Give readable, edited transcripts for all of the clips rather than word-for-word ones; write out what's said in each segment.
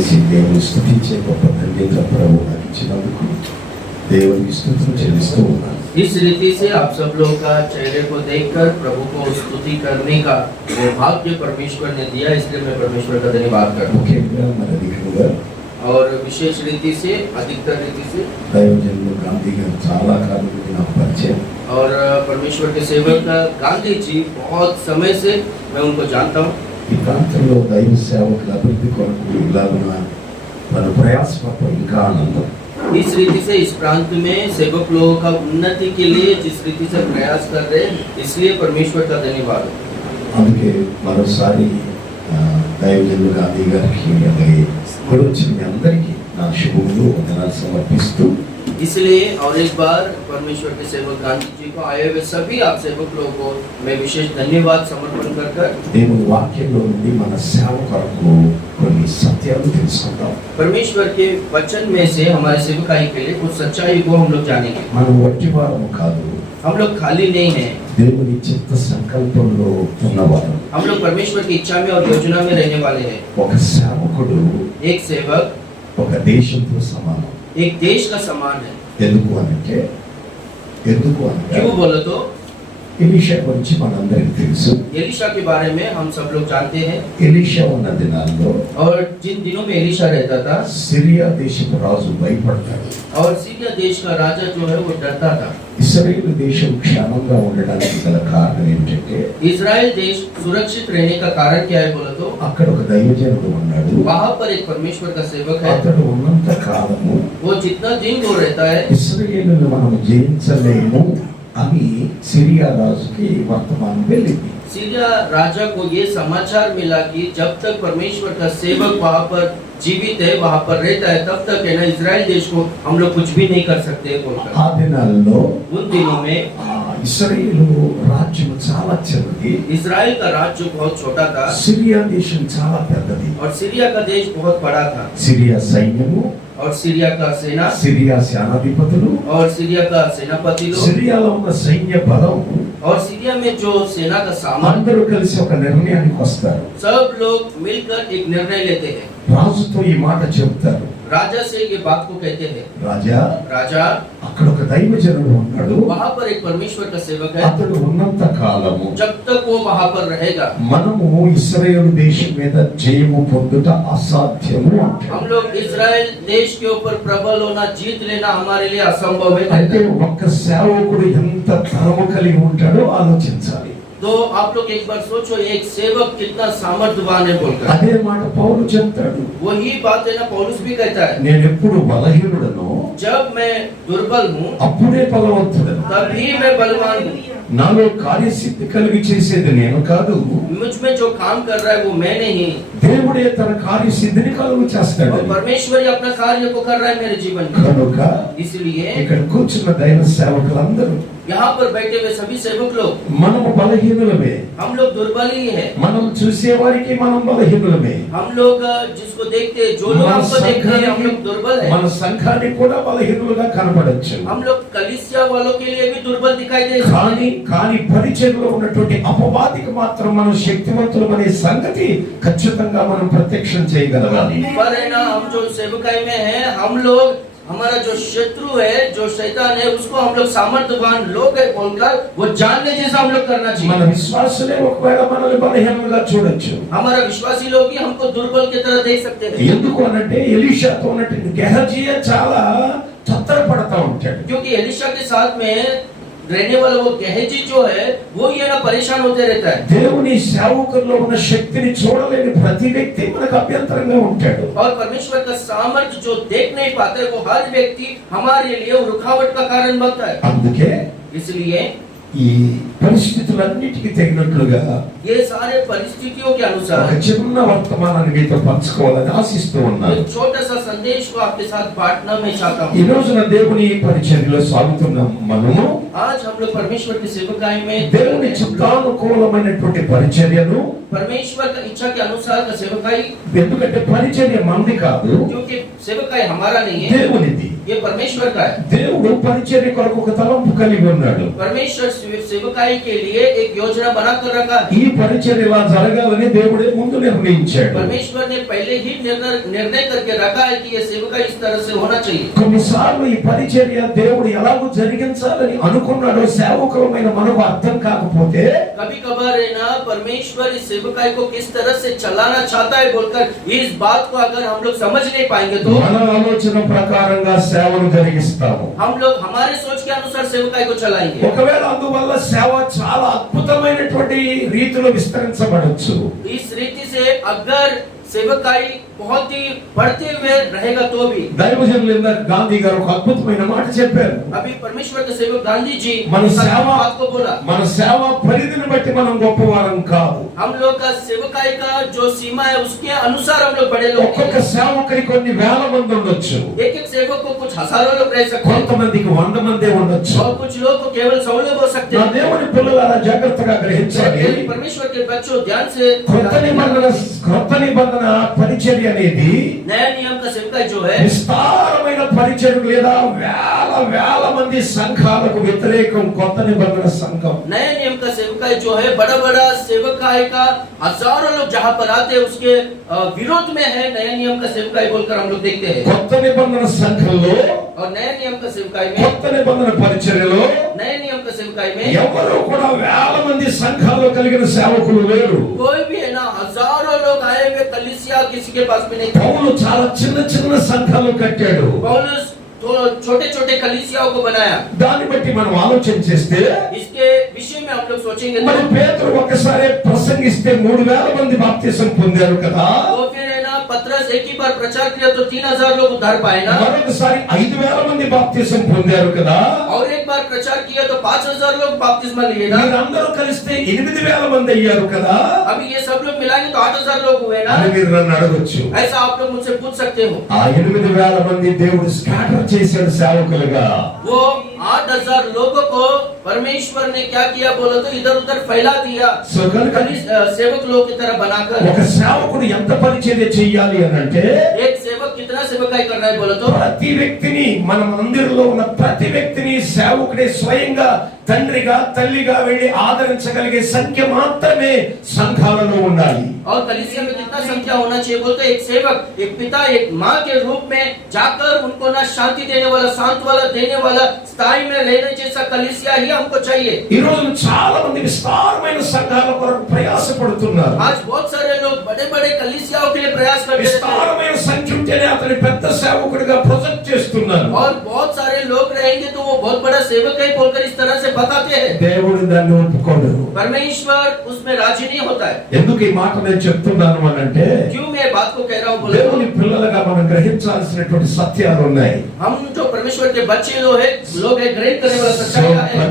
దయచేసి దేవుని స్తుతించే గొప్ప ధన్యత ప్రభు నాకు ఇచ్చినందుకు దేవునికి స్తుతులు చెల్లిస్తూ ఉన్నాను. इस रीति से आप सब लोग का चेहरे को देखकर प्रभु को स्तुति करने का वो भाग्य परमेश्वर ने दिया, इसलिए मैं परमेश्वर का धन्यवाद करता हूँ। ముఖ్యంగా మన దిగులుగా और विशेष रीति से, अधिकतर रीति से దైవజనులు గాంధీ గారు చాలా కాలం నుండి నాకు పరిచయం. और परमेश्वर के सेवक गांधी जी बहुत समय से मैं उनको जानता हूँ। ఈ ప్రాంతంలో దైవ సేవకుల అభివృద్ధి కొరకు ఇలాగున మన ప్రయాసపడటం ఇంకా ఆనందం. इस रीति से इस प्रांत में सेवक लोगों का उन्नति के लिए जिस रीति से प्रयास कर रहे हैं, इसलिए परमेश्वर का धन्यवाद। అందుకే మరోసారి దైవజనులు గాంధీ గారికి అలాగే ఇక్కడ వచ్చిన మీ అందరికీ నా శుభములు వందనాలు సమర్పిస్తూ, इसलिए और एक बार परमेश्वर के सेवक गांधी जी को आए हुए सभी आप सेवक लोगों को मैं विशेष धन्यवाद समर्पण कर దేవుని వాక్యంలో నుండి మన సేవ కొరకు కొన్ని సత్యాలు తెలుసుకుందాం. परमेश्वर के वचन में से हमारे सेवकाई के लिए कुछ सच्चाई को हम लोग जानेंगे। మనం వట్టివారము కాదు, हम लोग खाली नहीं हैं, దేవుని చిత్త సంకల్పంలో ఉన్నవారు. हम लोग परमेश्वर की इच्छा में और योजना में रहने वाले हैं। ఒక సేవకుడు एक सेवक ఒక దేశంతో సమానం. एक देश का समान है। ఎందుకు అంటే क्यों बोलो तो ఎలీషా గురించి మనందరికీ తెలుసు. एलीशा के बारे में हम सब लोग जानते हैं। ఎలీషా ఉన్న దినాల్లో और जिन दिनों में एलीशा रहता था, సిరియా దేశపు రాజు భయపడతాడు. और सीरिया देश का राजा जो है वो डरता था। ఇశ్రాయేలు దేశం క్షేమంగా ఉండడానికి గల కారణం ఏంటంటే इजराइल देश सुरक्षित रहने का कारण क्या है बोलो तो అక్కడ ఒక దైవజనుడు ఉన్నాడు. वहाँ पर एक परमेश्वर का सेवक है। అతడు ఉన్నంత కాలము वो जितना दिन वो रहता है, ఇశ్రాయేలును మనం జయించలేము అని సిరియా రాజుకి వర్తమానం వెళ్ళింది. सीरिया राजा को ये समाचार मिला कि जब तक परमेश्वर का सेवक वहाँ पर जीवित है, वहाँ पर रहता है, तब तक है ना इजराइल देश को हम लोग कुछ भी नहीं कर सकते बोलकर। ఆ దినాల్లో उन दिनों में ఇశ్రాయేలు రాజ్యం చాలా చిన్నది, इजराइल का राज्य बहुत छोटा था సిరియా దేశం చాలా పెద్దది. और सीरिया का देश बहुत बड़ा था। సిరియా సైన్యము, और सीरिया का सेना సిరియా సేనాధిపతులు, और सीरिया का सेनापति लोग సిరియాలో ఉన్న సైన్య బలం और सीरिया में जो सेना का सामान, అందరూ కలిసి ఒక నిర్ణయానికి వస్తారు. सब लोग मिलकर एक निर्णय लेते हैं। రాజుతో ఈ మాట చెప్తారు, राजा से ये बात को कहते हैं, రాజా राजा అక్కడ ఒక దైవజనుడు ఉన్నాడు, वहाँ पर एक परमेश्वर का सेवक है, అతడు ఉన్నంత కాలము जब तक वो वहाँ पर रहेगा మనము ఇశ్రాయేలు దేశం మీద జయము పొందుట అసాధ్యము అంటాడు. हम लोग इजराइल देश के ऊपर प्रबल होना, जीत लेना हमारे लिए असंभव है। అంటే ఒక్క సేవకుడు ఎంత తరము కలిగి ఉంటాడో ఆలోచించాలి. तो आप लोग एक बार सोचो, एक सेवक कितना सामर्थ्यवान है बोलकर। అదే మాట పౌలు చెప్తాడు, वही बात है ना पौलुस भी कहता है, నేను ఎప్పుడు బలహీనుడను जब मैं दुर्बल हूँ అప్పుడే బలవంతుడను. तभी मैं बलवान हूँ। నాలో కార్యసిద్ధి కలిగి చేసేది నేను కాదు, मुझ में जो काम कर रहा है वो मैं नहीं, దేవుడే తన కార్యసిద్ధిని కలుగు చేస్తాడు. और परमेश्वर ही अपना कार्य को कर रहा है मेरे जीवन में। కనుక इसलिए ఇక్కడ కూర్చున్న దైవ సేవకులందరూ यहाँ पर बैठे हुए सभी सेवक लोग, మనము బలహీనులమే, हम लोग दुर्बल ही है। మనం చూసేవారికి మనం బలహీనులమే, हम लोग जिसको देखते हैं, जो लोग हमको देखते हैं, हम लोग दुर्बल है। మన సంఘానికి కూడా బలహీనులుగా కనపడొచ్చు. हम लोग कलीसिया वालों के लिए भी दुर्बल दिखाई दे కానీ పరిచయంలో ఉన్నటువంటి అపవాదికి మాత్రం మనం శక్తివంతులం అనే సంగతి ఖచ్చితంగా మనం ప్రత్యక్షం చేయగలగాలి. पर है ना, हम जो सेवकाई में है, हम लोग, हमारा जो शत्रु है, जो शैतान है, उसको हम लोग सामर्थ्यवान लोग है बोलकर वो जानने जैसा हम लोग करना మన चाहिए। విశ్వాసులే ఒకవేళ మనల్ని బలహీనంగా చూడొచ్చు. हमारा विश्वासी लोग ही हमको दुर्बल की तरह देख सकते हैं। ఎందుకు అనంటే ఎలీషాతో ఉన్నటువంటి గెహజీయా చాలా తొందరపడతా ఉంటాడు. क्योंकि एलीशा के साथ में रहने वाला वो गेहजी जो है, वो ये ना परेशान होते रहता है। దేవుని సేవకుల్లో ఉన్న శక్తిని చూడలేని ప్రతి వ్యక్తి మనకు అభ్యంతరంగా ఉంటాడు. और परमेश्वर का सामर्थ्य जो देख नहीं पाते, वो हर व्यक्ति हमारे लिए रुकावट का कारण बनता है। అందుకే इसलिए ఈ పరిస్థితులన్నిటికీ తగినట్లుగా ये सारे परिस्थितियों के ఒక अनुसार చిన్న వర్తమానాన్ని మీతో పంచుకోవాలని ఆశిస్తూ ఉన్నాను. एक छोटा सा संदेश को आपके साथ बांटना मैं चाहता ఈ हूँ। రోజున దేవుని పరిచర్యలో సాగుతున్న మనము आज हम लोग परमेश्वर की सेवकाई में దేవుని చిత్తానుకూలమైనటువంటి పరిచర్యను, परमेश्वर का इच्छा के अनुसार का सेवकाई, ఎందుకంటే పరిచర్య మనది కాదు, क्योंकि सेवकाई हमारा नहीं है, దేవునిది. ये ये परमेश्वर का है। దేవుడు పరిచర్య కొరకు ఒక తలంపు కలిగి ఉన్నాడు. परमेश्वर सेवकाई के लिए एक योजना बनाकर रखा है। ఈ పరిచర్య ఇలా జరగాలని దేవుడే ముందు నిర్ణయించాడు. परमेश्वर ने पहले ही निर्णय करके रखा है कि ये सेवकाई इस तरह से होना चाहिए। కొన్నిసార్లు ఈ పరిచర్య దేవుడు ఎలాగో జరిగించాలని అనుకున్నాడో సేవకులమైన మనకు అర్థం కాకపోతే कभी-कभार है ना परमेश्वर इस सेवकाई को किस तरह से चलाना चाहता है बोलकर इस बात को अगर हम लोग समझ नहीं पाएंगे तो మన ఆలోచన ప్రకారంగా సేవను జరిగిస్తాము. हम लोग हमारे सोच के अनुसार सेवकाई को चलाएंगे। ఒకవేళ అందువల్ల సేవ చాలా అద్భుతమైనటువంటి రీతిలో విస్తరించబడొచ్చు. इस रीति से अगर सेवकाई बहुत ही बढ़ते हुए रहेगा तो भी దైవజనులు గాంధీ గారు ఒక అద్భుతమైన మాట చెప్పారు. अभी परमेश्वर के सेवक गांधी जी మన సేవ बात को बोला, మన సేవ పరిధిని బట్టి మనం గొప్పవారం కాదు. हम लोग का सेवकाई का जो सीमा है उसके अनुसार हम लोग बड़े लोग ఒక్కొక్క हैं। సేవకుడి కొన్ని వేల మంది ఉండొచ్చు, एक एक सेवक को कुछ हजारों लोग रह सकते हैं కొంతమందికి 100 మందే ఉండొచ్చు. और कुछ लोग को केवल 100 लोग हो सकते నా हैं। దేవుని పిల్లలారా జాగ్రత్తగా గ్రహించాలి. परमेश्वर के बच्चों ध्यान से, కొత్త నిబంధన పరిచర్య అనేది नया नियम का सेवकाई जो है విస్తారమైన పరిచర్య లేదా వేల మంది సంఘాలకు వ్యతిరేకం కొత్త నిబంధన సంఘం. नए नियम का सेवकाई जो है बड़ा बड़ा सेवकाई का हजारों लोग जहाँ पर आते हैं उसके विरोध में है नए नियम का सेवकाई बोलकर हम लोग देखते हैं। కొత్త నిబంధన సంఘంలో और नए नियम का सेवकाई में, కొత్త నిబంధన పరిచర్యలో नए नियम का सेवकाई में ఎవరు కూడా వేల మంది సంఘాలు కలిగిన సేవకులు లేరు. कोई भी है ना हजारों लोग आए हुए कलीसिया किसी के पास में नहीं। పౌలు చాలా చిన్న సంఘాలు కట్టాడు. पौलुस तो छोटे-छोटे कलीसियाओं को बनाया। దాన్ని బట్టి మనం ఆలోచన చేస్తే इसके विषय में हम लोग सोचेंगे మరి పేతురు ఒకసారి ప్రసంగిస్తే 3000 మంది బాప్తిసం పొందారు కదా. तो फिर है ना पतरस एक ही बार प्रचार किया तो 3000 लोग उद्धार पाए ना। మరొకసారి 5000 మంది బాప్తిసం పొందారు కదా. और एक बार प्रचार किया तो 5000 लोग बपतिस्मा लिए ना। మీరందరూ కలిస్తే 8000 మంది అయ్యారు కదా. अभी ये सब लोग मिलाएंगे तो 8000 लोग हुए ना। అని మీరు నన్ను అడగొచ్చు. ऐसा आप लोग मुझसे पूछ सकते हो। ఆ 8000 మంది దేవుడు స్కాటర్ చేశాడు సేవకులుగా. वो 8000 लोगों को परमेश्वर ने क्या किया बोलो तो इधर उधर फैला दिया सेवक लोग की तरह बनाकर। ఒక సేవకుడు ఎంత పరిచర్య చేయాలి అనంటే एक सेवक कितना सेवकाई कर रहा है बोलो तो ప్రతి వ్యక్తిని మన మందిరంలో ఉన్న ప్రతి వ్యక్తిని సేవకుడే స్వయంగా తండ్రిగా తల్లిగా వెళ్ళి ఆదరించగలిగే సంఖ్య మాత్రమే సంఘాలలో ఉండాలి. और कलीसिया में कितना संख्या होना चाहिए बोलते एक सेवक, एक पिता, एक माँ के रूप में जाकर उनको ना शांति देने वाला, शांत वाला, देने वाला, स्थायी में रहने जैसा कलीसिया ही हमको चाहिए। ఈ రోజు చాలా మంది విస్తారమైన సంఘాల కొరకు ప్రయాసపడుతున్నారు. आज बहुत सारे लोग बड़े-बड़े कलीसियाओं के लिए प्रयास करते हैं విస్తారమైన సంఖ్య ఉంటేనే అతని పెద్ద సేవకుడిగా ప్రొజెక్ట్ చేస్తున్నారు. और बहुत सारे लोग रहेंगे तो वो बहुत बड़ा सेवक है बोलकर इस तरह से बताते हैं। దేవుడు దాన్ని ఒప్పుకోడు. परमेश्वर उसमें राजी नहीं होता है। ఎందుకు ఈ మాట నేను చెప్తున్నాను అనంటే क्यों मैं बात को कह रहा हूँ बोले దేవుని పిల్లలుగా మనం గ్రహించాల్సినటువంటి సత్యాలు ఉన్నాయి. हम जो परमेश्वर के बच्चे लोग हैं ग्रहण करने वाला सच्चाई है।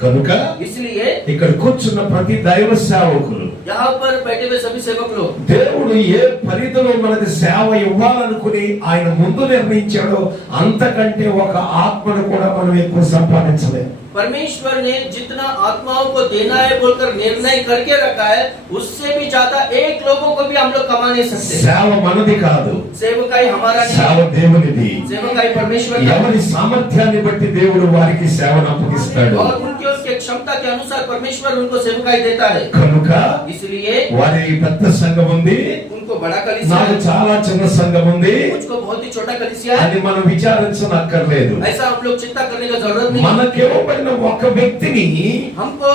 కనుక इसलिए ఇక్కడ కూర్చున్న ప్రతి దైవ సేవకులు यहाँ पर बैठे हुए सभी सेवक लोग దేవుడు ఏ పరిధిలో మనకి సేవ ఇవ్వాలనుకుని ఆయన ముందు నిర్ణయించాడో అంతకంటే ఒక ఆత్మను కూడా మనం ఎక్కువ సంపాదించలేము. परमेश्वर ने जितना आत्माओं को देना है बोलकर निर्णय करके रखा है उससे भी ज्यादा एक लोगों को भी हम लोग कमा नहीं सकते। సేవ మనది కాదు, सेवकाई हमारा సేవ नहीं, దేవునిది. सेवकाई परमेश्वर का ఎవరి సామర్థ్యాన్ని బట్టి దేవుడు వారికి సేవను అప్పగిస్తాడు. और उनके क्षमता के अनुसार परमेश्वर उनको सेवकाई देता है। కనుక इसलिए వారి పెద్ద సంఘం ఉంది, उनको बड़ा कलीसिया నాకు చాలా చిన్న సంఘం ఉంది मुझको बहुत ही छोटा कलीसिया है, అని మనం విచారించనక్కర్లేదు. ऐसा हम लोग चिंता करने का जरूरत नहीं। మనకేవబడిన ఒక వ్యక్తిని हमको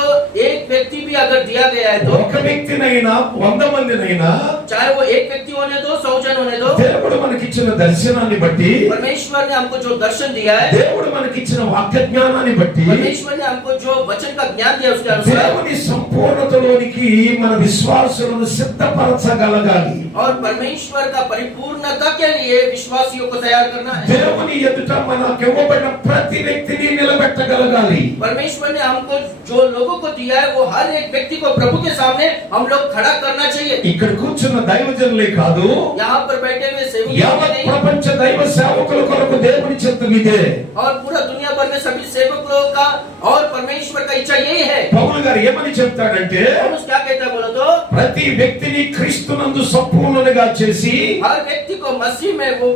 एक व्यक्ति भी अगर दिया गया है तो ఒక వ్యక్తినైనా 100 మందినైనా चाहे वो एक व्यक्ति होने दो 100 जन होने दो, దేవుడు మనకిచ్చిన దర్శనాన్ని బట్టి परमेश्वर ने हमको जो दर्शन दिया है, దేవుడు మనకిచ్చిన వాక్య జ్ఞానాన్ని బట్టి परमेश्वर ने हमको जो वचन का ज्ञान दिया उसके अनुसार దేవుని సంపూర్ణతలోనికి మన విశ్వాసులను సిద్ధపరచగలగాలి. और परमेश्वर का परिपूर्णता के लिए विश्वासियों को तैयार करना है। దేవుని ఎదుట మనకు ఇవ్వబడిన ప్రతి వ్యక్తిని నిలబెట్టగలగాలి. परमेश्वर ने हमको जो लोगों को दिया है वो हर एक व्यक्ति को प्रभु के सामने हम लोग खड़ा करना चाहिए। ఇక్కడ కూర్చున్న దైవజనులే కాదు, यहाँ पर बैठे हुए सेवक యావత్ नहीं ప్రపంచ దైవ సేవకుల కొరకు దేవుని చిత్తం ఇదే. और पूरा दुनिया भर में सभी सेवक लोगों का और परमेश्वर का इच्छा यही है। పౌలు గారు ఏమని చెప్తాడంటే पौलुस क्या कहता है बोलो तो, ప్రతి వ్యక్తిని క్రీస్తునందు సంపూర్ణునిగా చేసి हर व्यक्ति को मसीह में वो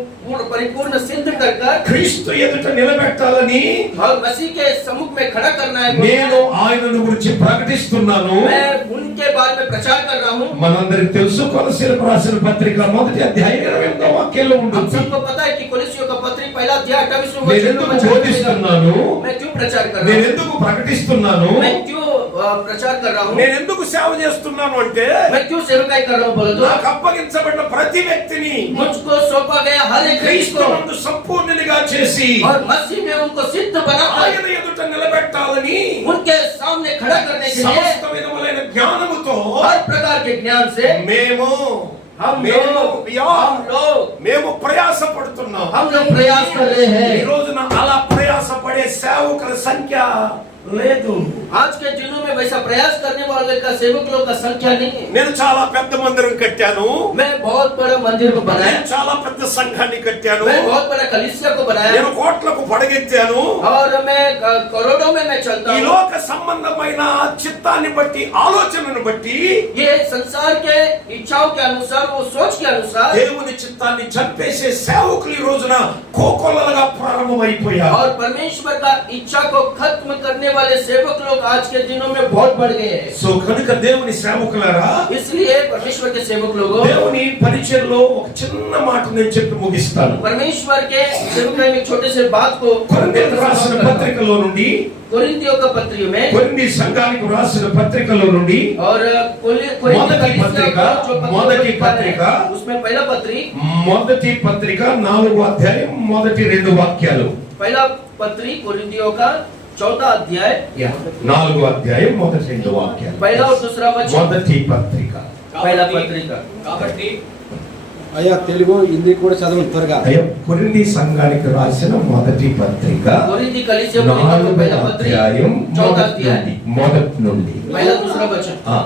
परिपूर्ण सिद्ध कर कर క్రీస్తు ఎదుట నిలబెట్టాలని और मसीह के सम्मुख में खड़ा करना है। నేను ఆయనను గురించి ప్రకటిస్తున్నాను. मैं उनके बारे में प्रचार कर रहा हूँ। మనందరికి తెలుసు కొలస్సీలకు రాసిన పత్రిక 1వ అధ్యాయం 28వ వాక్యంలో हम ఉంటుంది. सबको पता है कि कोलोसियों का पत्री 1 अध्याय 28वें నేను वचन ఎందుకు में బోధిస్తున్నాను, मैं क्यों प्रचार कर रहा నేను हूँ, ఎందుకు ప్రకటిస్తున్నాను, मैं क्यों प्रचार कर रहा हूँ, నేను ఎందుకు సేవ చేస్తున్నాను అంటే मैं क्यों सेवकाई कर रहा हूँ बोलो तो, నాకు అప్పగించబడిన ప్రతి వ్యక్తిని मुझको सौंपा गया हर एक व्यक्ति को క్రీస్తునందు సంపూర్ణునిగా చేసి और मसीह में उनको सिद्ध बनाकर ఆయన ఎదుట నిలబెట్టాలని उनके सामने खड़ा करने के लिए సమస్త విధములైన జ్ఞానముతో हर प्रकार के ज्ञान से हम మేము ప్రయాసపడుతున్నాం. लोग प्रयास कर रहे ఈ हैं। రోజున అలా ప్రయాసపడే సేవకుల సంఖ్య లేదు. आज के दिनों में वैसा प्रयास करने वाले का सेवक लोग का संख्या नहीं है। నేను చాలా పెద్ద మందిరం కట్టాను, मैं बहुत बड़ा मंदिर को बनाया, నేను చాలా పెద్ద సంఘాన్ని కట్టాను, मैं बहुत बड़ा कलीसिया को बनाया నేను కోట్లకు పడగెత్తాను. और मैं करोड़ों में मैं चलता ఈ हूँ। లోక సంబంధమైన చిత్తాన్ని బట్టి ఆలోచనను బట్టి ये संसार के इच्छाओं के अनुसार, वो सोच के अनुसार దేవుని చిత్తాన్ని చంపేసే సేవకులు ఈ రోజున కోకొల్లలుగా ప్రారంభమైపోయారు. और परमेश्वर का इच्छा को खत्म करने वाले सेवक लोग आज के दिनों में बहुत बढ़ गए हैं। సో కనుక దేవుని సేవకులారా, इसलिए परमेश्वर के सेवक लोगों, దేవుని పరిచయంలో ఒక చిన్న మాట నేను చెప్పి ముగిస్తాను. परमेश्वर के सेवक में एक छोटे से बात को కొరింథీయులకు రాసిన పత్రికలో నుండి, कोरिन्थियों का पत्री में కొరింథీ సంఘానికి రాసిన పత్రికలో నుండి और మొదటి పత్రిక, మొదటి పత్రిక, उसमें पहला पत्री, మొదటి పత్రిక 4వ అధ్యాయం మొదటి 2 వాక్యాలు. पहला पत्री कोरिन्थियों का 4था अध्याय 4వ అధ్యాయం మొదటి 2 వాక్యాలు. पहला और दूसरा वचन, మొదటి పత్రిక. पहला पत्रिका। కాబట్టి అయ్యా తెలుగు హిందీ కూడా చదవండి త్వరగా. అయ్యా, కొరింథీ సంఘానికి రాసిన మొదటి పత్రిక कोरिन्थी कलीसिया को 4వ पहला पत्री, అధ్యాయం 4था अध्याय, మొదటి నుండి. पहला दूसरा वचन। ఆ,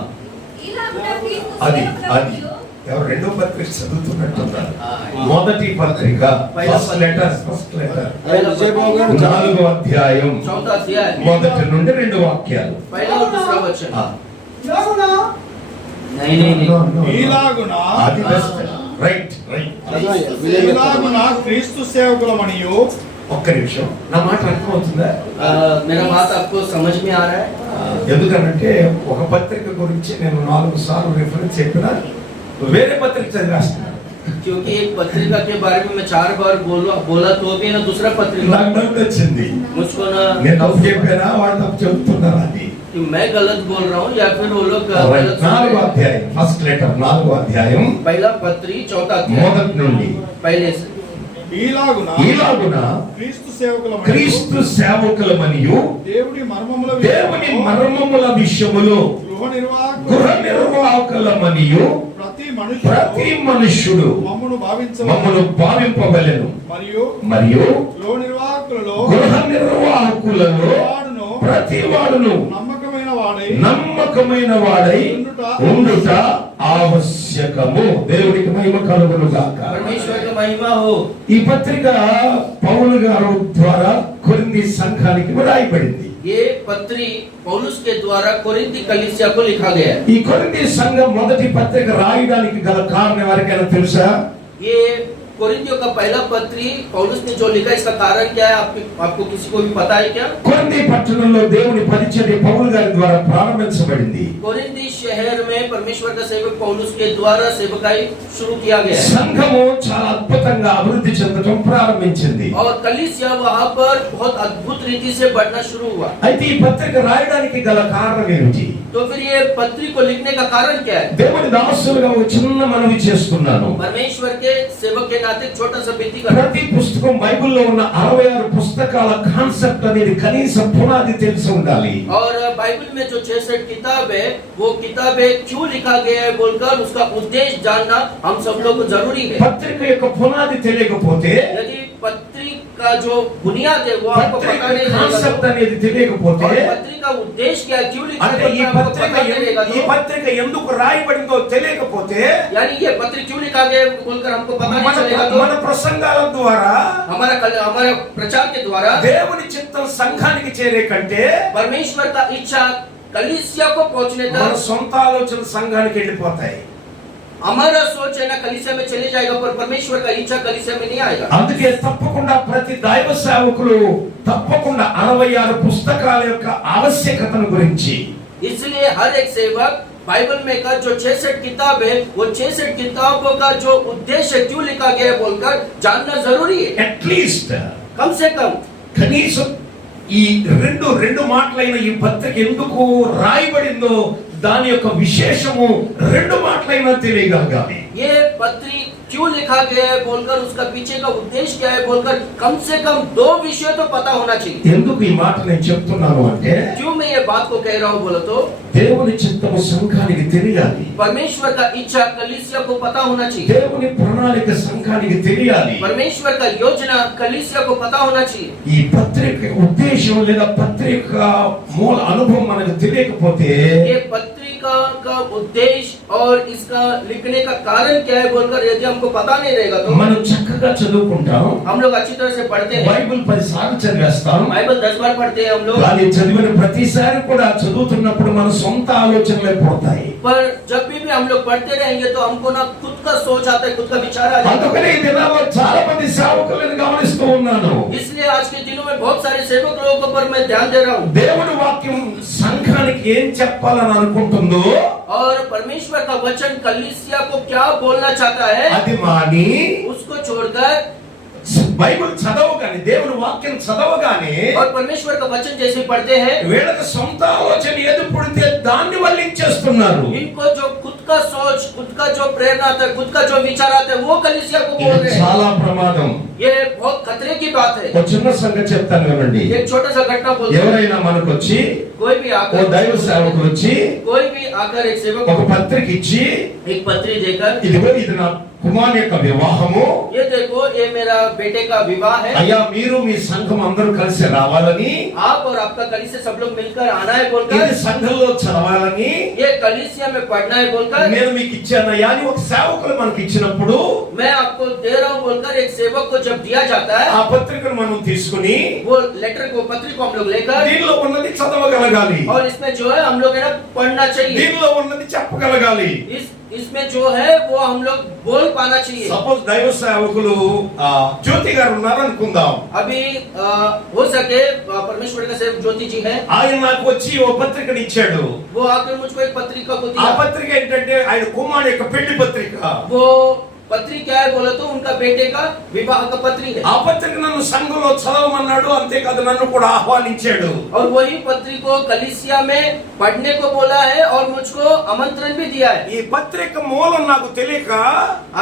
అది అది ఎవరు రెండో పత్రిక చదువుతున్నట్టున్నారు. మొదటి పత్రిక ఫస్ట్ లెటర్ पहला విజయబాబు గారు 4వ అధ్యాయం 4था अध्याय, మొదటి నుండి 2 వాక్యాలు. पहला और दूसरा वचन। ఆ, नहीं नहीं नहीं, no, no, no. ఈలాగున అది బెస్ట్. Right right. చదవండి. విజయబాబు ఈలాగున క్రీస్తు సేవకులమనియు ఒక్క నిమిషం, నా మాట అర్థమవుతుందా? मेरा बात आपको समझ में आ रहा है? ఎందుకనంటే ఒక పత్రిక గురించి నేను 4 సార్లు రిఫరెన్స్ చెప్పినా వేరే పత్రిక చదివేస్తున్నాను. क्योंकि एक पत्रिका के बारे में मैं 4 बार बोला तो भी ना दूसरा पत्रिका నాకు డౌట్ వచ్చింది, मुझको నేను ना తప్పు చెప్పానా వాళ్ళు తప్పు చెబుతున్నారు అది. कि मैं गलत बोल रहा हूँ या फिर वो लोग गलत सुन 4వ रहे हैं। అధ్యాయం ఫస్ట్ లెటర్ 4వ అధ్యాయం पहला पत्री 4था अध्याय, మొదటి నుండి. पहले से। ఈలాగున ఈలాగున క్రీస్తు సేవకులమనియు క్రీస్తు సేవకులమనియు దేవుని మర్మముల దేవుని మర్మముల విషయములో గృహ నిర్వాహకులమనియు ప్రతి మనుష్యుడు మమ్మను భావింపవలెను. మరియు గృహ నిర్వాహకులలో ప్రతి వాడును నమ్మకమైన వాడై ఉండుట ఆవశ్యకము. దేవుడికి మహిమ కలుగును గాక. परमेश्वर का महिमा हो। ఈ పత్రిక పౌలు గారు ద్వారా కొరింథీ సంఘానికి రాయబడింది. ये पत्री पौलुस के द्वारा कोरिन्थी कलीसिया को लिखा गया है। ఈ కొరింథీ సంఘం మొదటి పత్రిక రాయడానికి గల కారణం ఎవరికైనా తెలుసా? ये कोरिन्थियों का पहला पत्री पौलुस ने जो लिखा, इसका कारण क्या है? आपको किसी को भी पता है क्या? కొరింథీ పట్టణంలో దేవుని పరిచర్య పౌలు గారి ద్వారా ప్రారంభించబడింది. कोरिन्थी शहर में परमेश्वर का सेवक पौलुस के द्वारा सेवकाई शुरू किया गया है। సంఘము చాలా అద్భుతంగా అభివృద్ధి చెందడం ప్రారంభించింది. और कलीसिया वहां पर बहुत अद्भुत रीति से बढ़ना शुरू हुआ। అయితే ఈ పత్రిక రాయడానికి గల కారణం ఏమిటి? तो फिर ये पत्री को लिखने का कारण क्या है? దేవుని దాసులుగా ఒక చిన్న మనవి చేస్తున్నాను. परमेश्वर के सेवक के नाते छोटा सा विनती करना। ప్రతి పుస్తకం బైబిల్లో ఉన్న 66 పుస్తకాల కాన్సెప్ట్ అనేది కనీసం పునాది తెలిసి ఉండాలి. और बाइबल में जो 66 किताब है, वो किताबें क्यों लिखा गया है बोलकर उसका उद्देश्य जानना हम सब लोग को जरूरी है। పత్రిక యొక్క పునాది తెలియకపోతే यदि पत्री का जो बुनियाद है वो आपको పత్రిక पता नहीं रहेगा కాన్సెప్ట్ तो, అనేది తెలియకపోతే और पत्री का उद्देश्य क्या है, क्यों लिखा అంటే है ఈ आपको పత్రిక पता नहीं रहेगा ఈ तो, పత్రిక ఎందుకు రాయబడిందో తెలియకపోతే यानी ये पत्र क्यों लिखा गया है बोलकर हमको पता नहीं चलेगा तो, మన ప్రసంగాల ద్వారా हमारा प्रचार के द्वारा దేవుని చిత్తం సంఘానికి చేరే కంటే परमेश्वर का इच्छा कलीसिया को पहुंचने మన तक సొంత ఆలోచన సంఘానికి వెళ్ళిపోతాయి. हमारा सोच है ना कलीसिया में चले जाएगा, पर परमेश्वर का इच्छा कलीसिया में नहीं आएगा। అందుకే తప్పకుండా ప్రతి దైవ సేవకులు తప్పకుండా 66 పుస్తకాల యొక్క ఆవశ్యకతను గురించి इसलिए हर एक सेवक बाइबल में का जो 66 किताब है वो 66 किताबों का जो उद्देश्य क्यों लिखा गया है बोलकर जानना जरूरी है। అట్లీస్ట్ कम से कम కనీసం ఈ రెండు మాటలైన ఈ పత్రిక ఎందుకు రాయబడిందో దాని యొక్క విశేషము 2 మాటలైనా తెలియగలగాలి. ये पत्री क्यों लिखा गया है बोलकर उसका पीछे का उद्देश्य क्या है बोलकर कम से कम 2 विषय तो पता होना चाहिए। ఎందుకు ఈ మాట నేను చెప్తున్నాను అంటే क्यों मैं ये बात को कह रहा हूँ बोलो तो, దేవుని చిత్తము సంఘానికి తెలియాలి. परमेश्वर का इच्छा कलीसिया को पता होना चाहिए, దేవుని ప్రణాళిక సంఘానికి తెలియాలి. परमेश्वर का योजना कलीसिया को पता होना चाहिए। ఈ పత్రిక ఉద్దేశం లేదా పత్రిక మూల అనుభవం మనకు తెలియకపోతే ये पत्रिका का उद्देश्य और इसका लिखने का कारण क्या है बोलकर यदि हमको पता नहीं रहेगा तो, మనం చక్కగా చదువుకుంటాం, हम लोग अच्छी तरह से पढ़ते हैं, బైబిల్ 10 సార్లు చదివేస్తాం, बाइबल 10 बार पढ़ते हैं हम लोग, కానీ చదివిన ప్రతిసారి కూడా చదువుతున్నప్పుడు మన సొంత ఆలోచనలే పుడతాయి. पर जब भी हम लोग पढ़ते रहेंगे तो हमको ना खुद का सोच आता है, खुद का विचार आ जाता అందుకనే ఈ దినాల్లో చాలా మంది సేవకులను గమనిస్తూ ఉన్నాను. है। इसलिए आज के दिनों में बहुत सारे सेवक लोगों पर मैं ध्यान दे रहा हूँ, దేవుని వాక్యం సంఘానికి ఏం చెప్పాలని అనుకుంటుందో और परमेश्वर का वचन कलीसिया को क्या बोलना चाहता है అది మాని उसको छोड़कर బైబిల్ చదవగానే దేవుని వాక్యం చదవగానే और परमेश्वर का वचन जैसे पढ़ते हैं వీళ్ళకి సొంత ఆలోచన ఏది పుడితే దాన్ని వల్లించేస్తున్నారు. इनको जो खुद का सोच, खुद का जो प्रेरणा आता है, खुद का जो विचार आता है वो कलीसिया को बोल ఇది रहे हैं। చాలా ప్రమాదం. ये बहुत खतरे की बात है। ఒక చిన్న సంగతి చెప్తాను వినండి. एक छोटा सा घटना बोलते हैं, ఎవరైనా మనకు వచ్చి कोई भी ఓ आकर దైవ సేవకులు వచ్చి कोई भी आकर एक सेवक ఒక పత్రిక ఇచ్చి एक पत्री देकर, ఇదిగో ఇది నా కుమారుని యొక్క వివాహము, ये देखो ये मेरा बेटे का विवाह है, అయ్యా మీరు మీ సంఘం అందరూ కలిసి రావాలని, आप और आपका कलीसिया सब लोग मिलकर आना है ఇది बोलकर, సంఘంలో చదవాలని ये कलीसिया में पढ़ना है बोलकर, నేను మీకు ఇచ్చానయ్యా అని ఒక సేవకులు మనకి ఇచ్చినప్పుడు मैं आपको दे रहा हूँ बोलकर एक सेवक को जब दिया जाता है, ఆ పత్రికను మనం తీసుకుని वो लेटर को, पत्री को हम लोग लेकर, దీనిలో ఉన్నది చదవగలగాలి, और इसमें जो है हम लोग है ना पढ़ना चाहिए, దీనిలో ఉన్నది చెప్పగలగాలి. इसमें जो है वो हम लोग बोल पाना चाहिए। సపోజ్ దైవ సేవకులు జ్యోతి గారు ఉన్నారు అనుకుందాం. अभी हो सके परमेश्वर का सेवक ज्योति जी है, ఆయన నాకు వచ్చి ఓ పత్రికను ఇచ్చాడు. वो आकर मुझको एक पत्रिका को ఆ दिया। పత్రిక ఏంటంటే ఆయన కుమారుడు యొక్క పెళ్లి పత్రిక. वो पत्री क्या है बोले तो उनका बेटे का विवाह का पत्री है, ఆ పత్రిక నన్ను సంఘంలో చదవమన్నాడు, అంతేకాదు నన్ను కూడా ఆహ్వానించాడు. और वही पत्री को कलीसिया में पढ़ने को बोला है और मुझको आमंत्रण भी दिया है। ఈ पत्रिక మూలం నాకు తెలియక,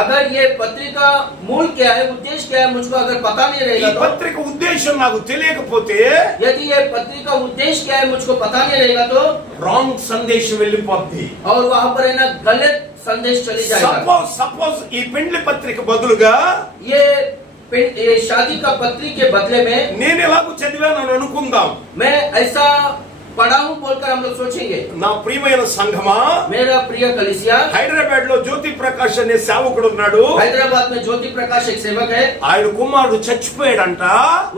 अगर ये पत्रिका मूल क्या है, उद्देश्य क्या है, मुझको अगर पता नहीं ఈ रहेगा तो, పత్రిక ఉద్దేశం నాకు తెలియకపోతే यदि ये पत्रिका उद्देश्य क्या है मुझको पता नहीं रहेगा तो, రాంగ్ సందేశం వెళ్ళిపోద్ది. और वहां पर है ना गलत संदेश चली जाएगा। సపోజ్ ఈ పెళ్లి పత్రిక బదులుగా ये शादी का पत्री के बदले में నేను ఎలాగో చదివాను అని అనుకుందాం. मैं ऐसा पढ़ा हूँ बोलकर हम लोग सोचेंगे। నా ప్రియమైన సంఘమా, मेरा प्रिय कलीसिया, హైదరాబాద్ లో జ్యోతి ప్రకాష్ అనే సేవకుడు ఉన్నాడు. हैदराबाद में ज्योति प्रकाश एक सेवक है, ఆయన కుమారుడు చచ్చిపోయాడంట.